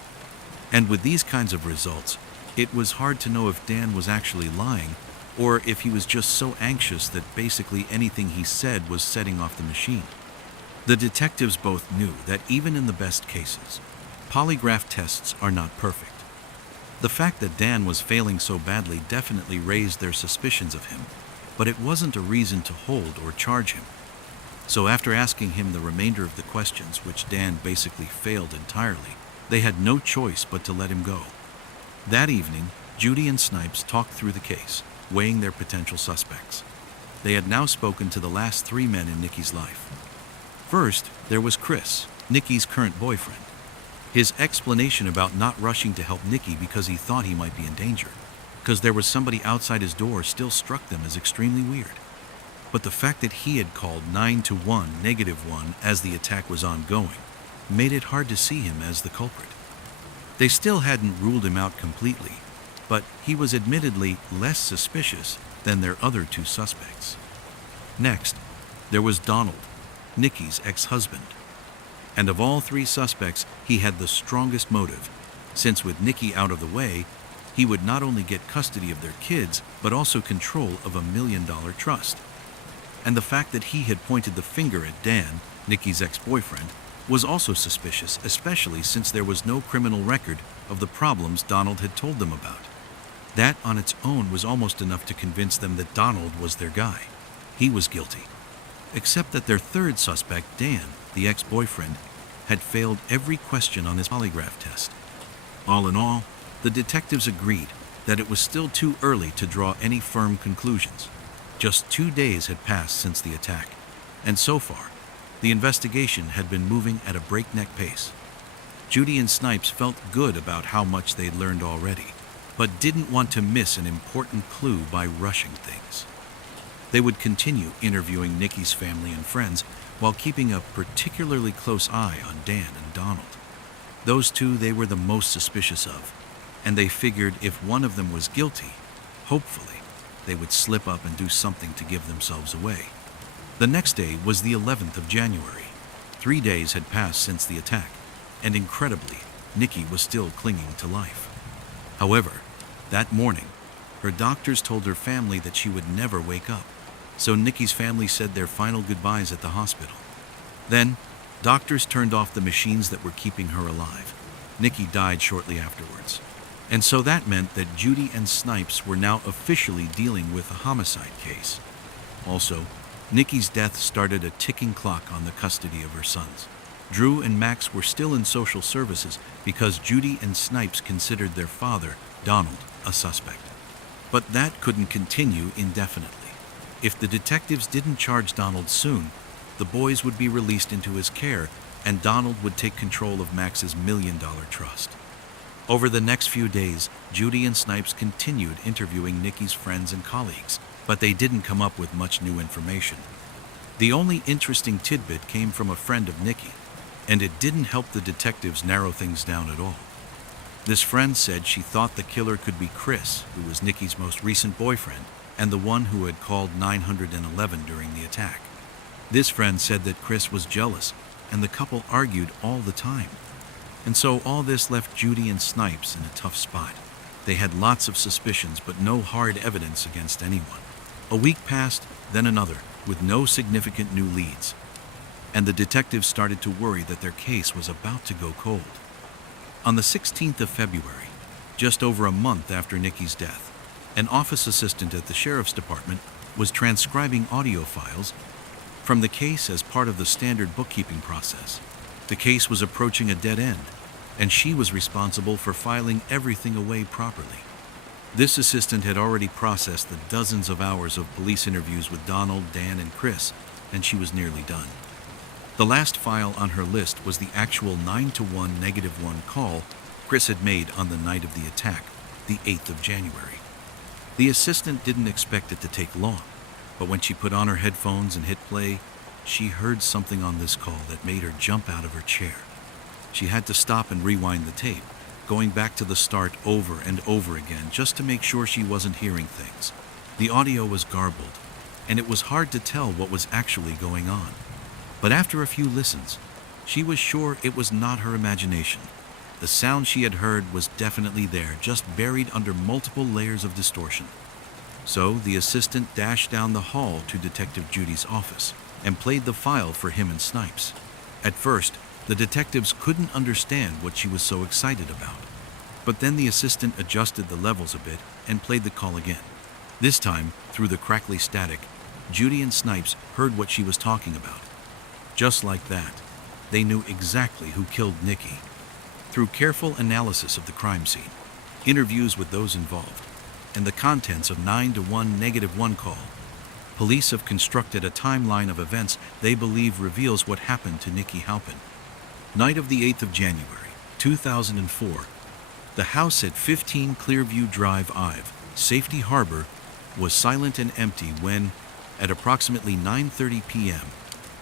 And with these kinds of results, it was hard to know if Dan was actually lying or if he was just so anxious that basically anything he said was setting off the machine. The detectives both knew that even in the best cases, polygraph tests are not perfect. The fact that Dan was failing so badly definitely raised their suspicions of him, but it wasn't a reason to hold or charge him. So after asking him the remainder of the questions, which Dan basically failed entirely, they had no choice but to let him go. That evening, Judy and Snipes talked through the case, weighing their potential suspects. They had now spoken to the last 3 men in Nikki's life. First, there was Chris, Nikki's current boyfriend. His explanation about not rushing to help Nikki because he thought he might be in danger, because there was somebody outside his door, still struck them as extremely weird. But the fact that he had called 911-1 as the attack was ongoing made it hard to see him as the culprit. They still hadn't ruled him out completely, but he was admittedly less suspicious than their other 2 suspects. Next, there was Donald, Nikki's ex-husband. And of all 3 suspects, he had the strongest motive, since with Nikki out of the way, he would not only get custody of their kids, but also control of a $1 million trust. And the fact that he had pointed the finger at Dan, Nikki's ex-boyfriend, was also suspicious, especially since there was no criminal record of the problems Donald had told them about. That on its own was almost enough to convince them that Donald was their guy. He was guilty. Except that their 3rd suspect, Dan, the ex-boyfriend, had failed every question on his polygraph test. All in all, the detectives agreed that it was still too early to draw any firm conclusions. Just 2 days had passed since the attack, and so far, the investigation had been moving at a breakneck pace. Judy and Snipes felt good about how much they'd learned already, but didn't want to miss an important clue by rushing things. They would continue interviewing Nikki's family and friends while keeping a particularly close eye on Dan and Donald. Those 2 they were the most suspicious of, and they figured if one of them was guilty, hopefully, they would slip up and do something to give themselves away. The next day was the 11th of January. 3 days had passed since the attack, and incredibly, Nikki was still clinging to life. However, that morning, her doctors told her family that she would never wake up, so Nikki's family said their final goodbyes at the hospital. Then, doctors turned off the machines that were keeping her alive. Nikki died shortly afterwards. And so that meant that Judy and Snipes were now officially dealing with a homicide case. Also, Nikki's death started a ticking clock on the custody of her sons. Drew and Max were still in social services because Judy and Snipes considered their father, Donald, a suspect. But that couldn't continue indefinitely. If the detectives didn't charge Donald soon, the boys would be released into his care, and Donald would take control of Max's $1 million trust. Over the next few days, Judy and Snipes continued interviewing Nikki's friends and colleagues, but they didn't come up with much new information. The only interesting tidbit came from a friend of Nikki, and it didn't help the detectives narrow things down at all. This friend said she thought the killer could be Chris, who was Nikki's most recent boyfriend, and the one who had called 911 during the attack. This friend said that Chris was jealous, and the couple argued all the time. And so all this left Judy and Snipes in a tough spot. They had lots of suspicions, but no hard evidence against anyone. A week passed, then another, with no significant new leads. And the detectives started to worry that their case was about to go cold. On the 16th of February, just over a month after Nikki's death, an office assistant at the sheriff's department was transcribing audio files from the case as part of the standard bookkeeping process. The case was approaching a dead end, and she was responsible for filing everything away properly. This assistant had already processed the dozens of hours of police interviews with Donald, Dan, and Chris, and she was nearly done. The last file on her list was the actual 9-to-1 -1 call Chris had made on the night of the attack, the 8th of January. The assistant didn't expect it to take long, but when she put on her headphones and hit play, she heard something on this call that made her jump out of her chair. She had to stop and rewind the tape, going back to the start over and over again just to make sure she wasn't hearing things. The audio was garbled, and it was hard to tell what was actually going on. But after a few listens, she was sure it was not her imagination. The sound she had heard was definitely there, just buried under multiple layers of distortion. So the assistant dashed down the hall to Detective Judy's office and played the file for him and Snipes. At first, the detectives couldn't understand what she was so excited about. But then the assistant adjusted the levels a bit and played the call again. This time, through the crackly static, Judy and Snipes heard what she was talking about. Just like that, they knew exactly who killed Nikki. Through careful analysis of the crime scene, interviews with those involved, and the contents of 9-to-1 -1 call, police have constructed a timeline of events they believe reveals what happened to Nikki Halpin. Night of the 8th of January, 2004, the house at 15 Clearview Drive, Ive, Safety Harbor, was silent and empty when, at approximately 9:30 p.m.,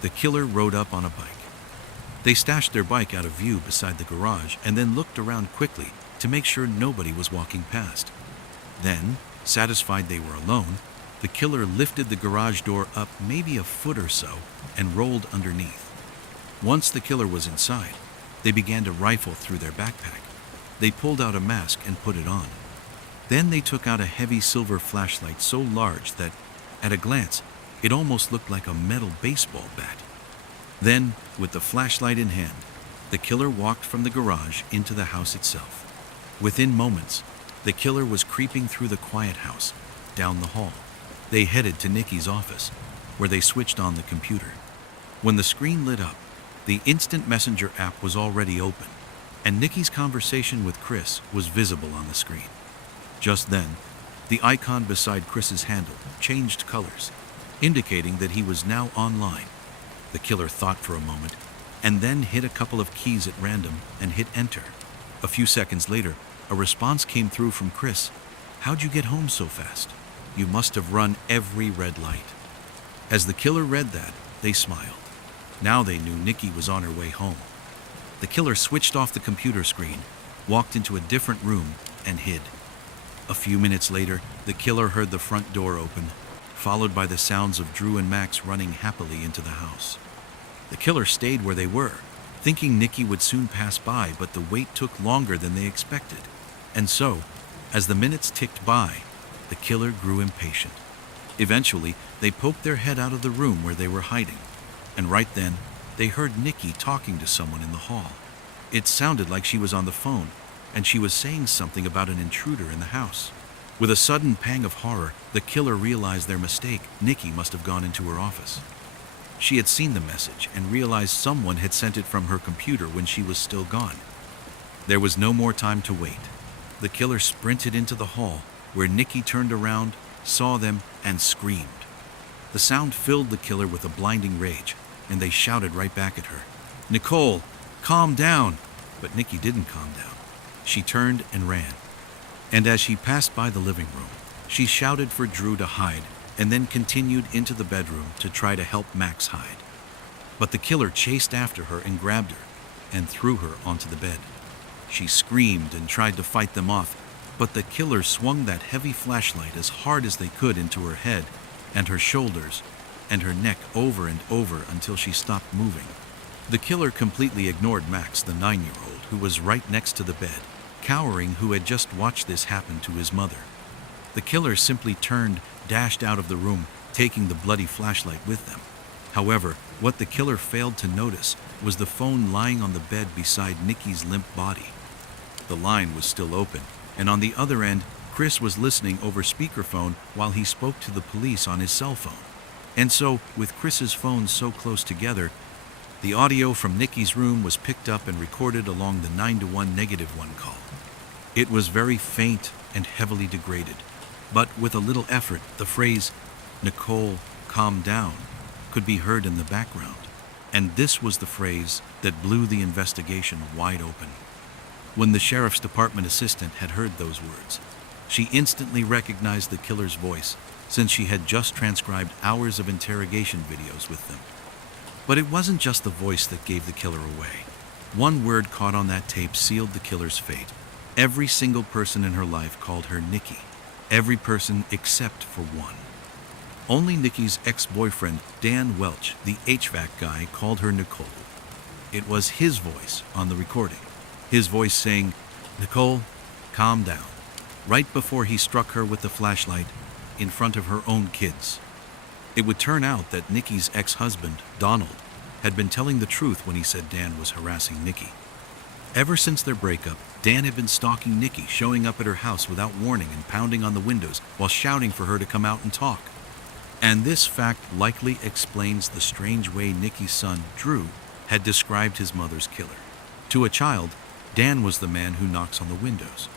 the killer rode up on a bike. They stashed their bike out of view beside the garage and then looked around quickly to make sure nobody was walking past. Then, satisfied they were alone, the killer lifted the garage door up maybe a foot or so and rolled underneath. Once the killer was inside, they began to rifle through their backpack. They pulled out a mask and put it on. Then they took out a heavy silver flashlight so large that, at a glance, it almost looked like a metal baseball bat. Then, with the flashlight in hand, the killer walked from the garage into the house itself. Within moments, the killer was creeping through the quiet house, down the hall. They headed to Nikki's office, where they switched on the computer. When the screen lit up, the instant messenger app was already open, and Nikki's conversation with Chris was visible on the screen. Just then, the icon beside Chris's handle changed colors, indicating that he was now online. The killer thought for a moment, and then hit a couple of keys at random and hit enter. A few seconds later, a response came through from Chris. "How'd you get home so fast? You must have run every red light." As the killer read that, they smiled. Now they knew Nikki was on her way home. The killer switched off the computer screen, walked into a different room, and hid. A few minutes later, the killer heard the front door open, followed by the sounds of Drew and Max running happily into the house. The killer stayed where they were, thinking Nikki would soon pass by, but the wait took longer than they expected. And so, as the minutes ticked by, the killer grew impatient. Eventually, they poked their head out of the room where they were hiding, and right then, they heard Nikki talking to someone in the hall. It sounded like she was on the phone, and she was saying something about an intruder in the house. With a sudden pang of horror, the killer realized their mistake. Nikki must have gone into her office. She had seen the message and realized someone had sent it from her computer when she was still gone. There was no more time to wait. The killer sprinted into the hall, where Nikki turned around, saw them, and screamed. The sound filled the killer with a blinding rage, and they shouted right back at her, "Nicole, calm down!" But Nikki didn't calm down. She turned and ran. And as she passed by the living room, she shouted for Drew to hide and then continued into the bedroom to try to help Max hide. But the killer chased after her and grabbed her and threw her onto the bed. She screamed and tried to fight them off, but the killer swung that heavy flashlight as hard as they could into her head and her shoulders and her neck over and over until she stopped moving. The killer completely ignored Max, the 9-year-old, who was right next to the bed, cowering, who had just watched this happen to his mother. The killer simply turned, dashed out of the room, taking the bloody flashlight with them. However, what the killer failed to notice was the phone lying on the bed beside Nikki's limp body. The line was still open, and on the other end, Chris was listening over speakerphone while he spoke to the police on his cell phone. And so, with Chris's phones so close together, the audio from Nikki's room was picked up and recorded along the 9-to-1 -1 call. It was very faint and heavily degraded, but with a little effort, the phrase, "Nicole, calm down," could be heard in the background. And this was the phrase that blew the investigation wide open. When the sheriff's department assistant had heard those words, she instantly recognized the killer's voice, since she had just transcribed hours of interrogation videos with them. But it wasn't just the voice that gave the killer away. One word caught on that tape sealed the killer's fate. Every single person in her life called her Nikki. Every person except for one. Only Nikki's ex-boyfriend, Dan Welch, the HVAC guy, called her Nicole. It was his voice on the recording. His voice saying, "Nicole, calm down," right before he struck her with the flashlight in front of her own kids. It would turn out that Nikki's ex-husband, Donald, had been telling the truth when he said Dan was harassing Nikki. Ever since their breakup, Dan had been stalking Nikki, showing up at her house without warning and pounding on the windows while shouting for her to come out and talk. And this fact likely explains the strange way Nikki's son, Drew, had described his mother's killer. To a child, Dan was the man who knocks on the windows.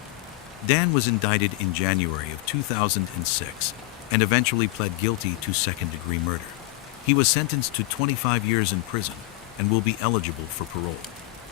Dan was indicted in January of 2006 and eventually pled guilty to second-degree murder. He was sentenced to 25 years in prison and will be eligible for parole.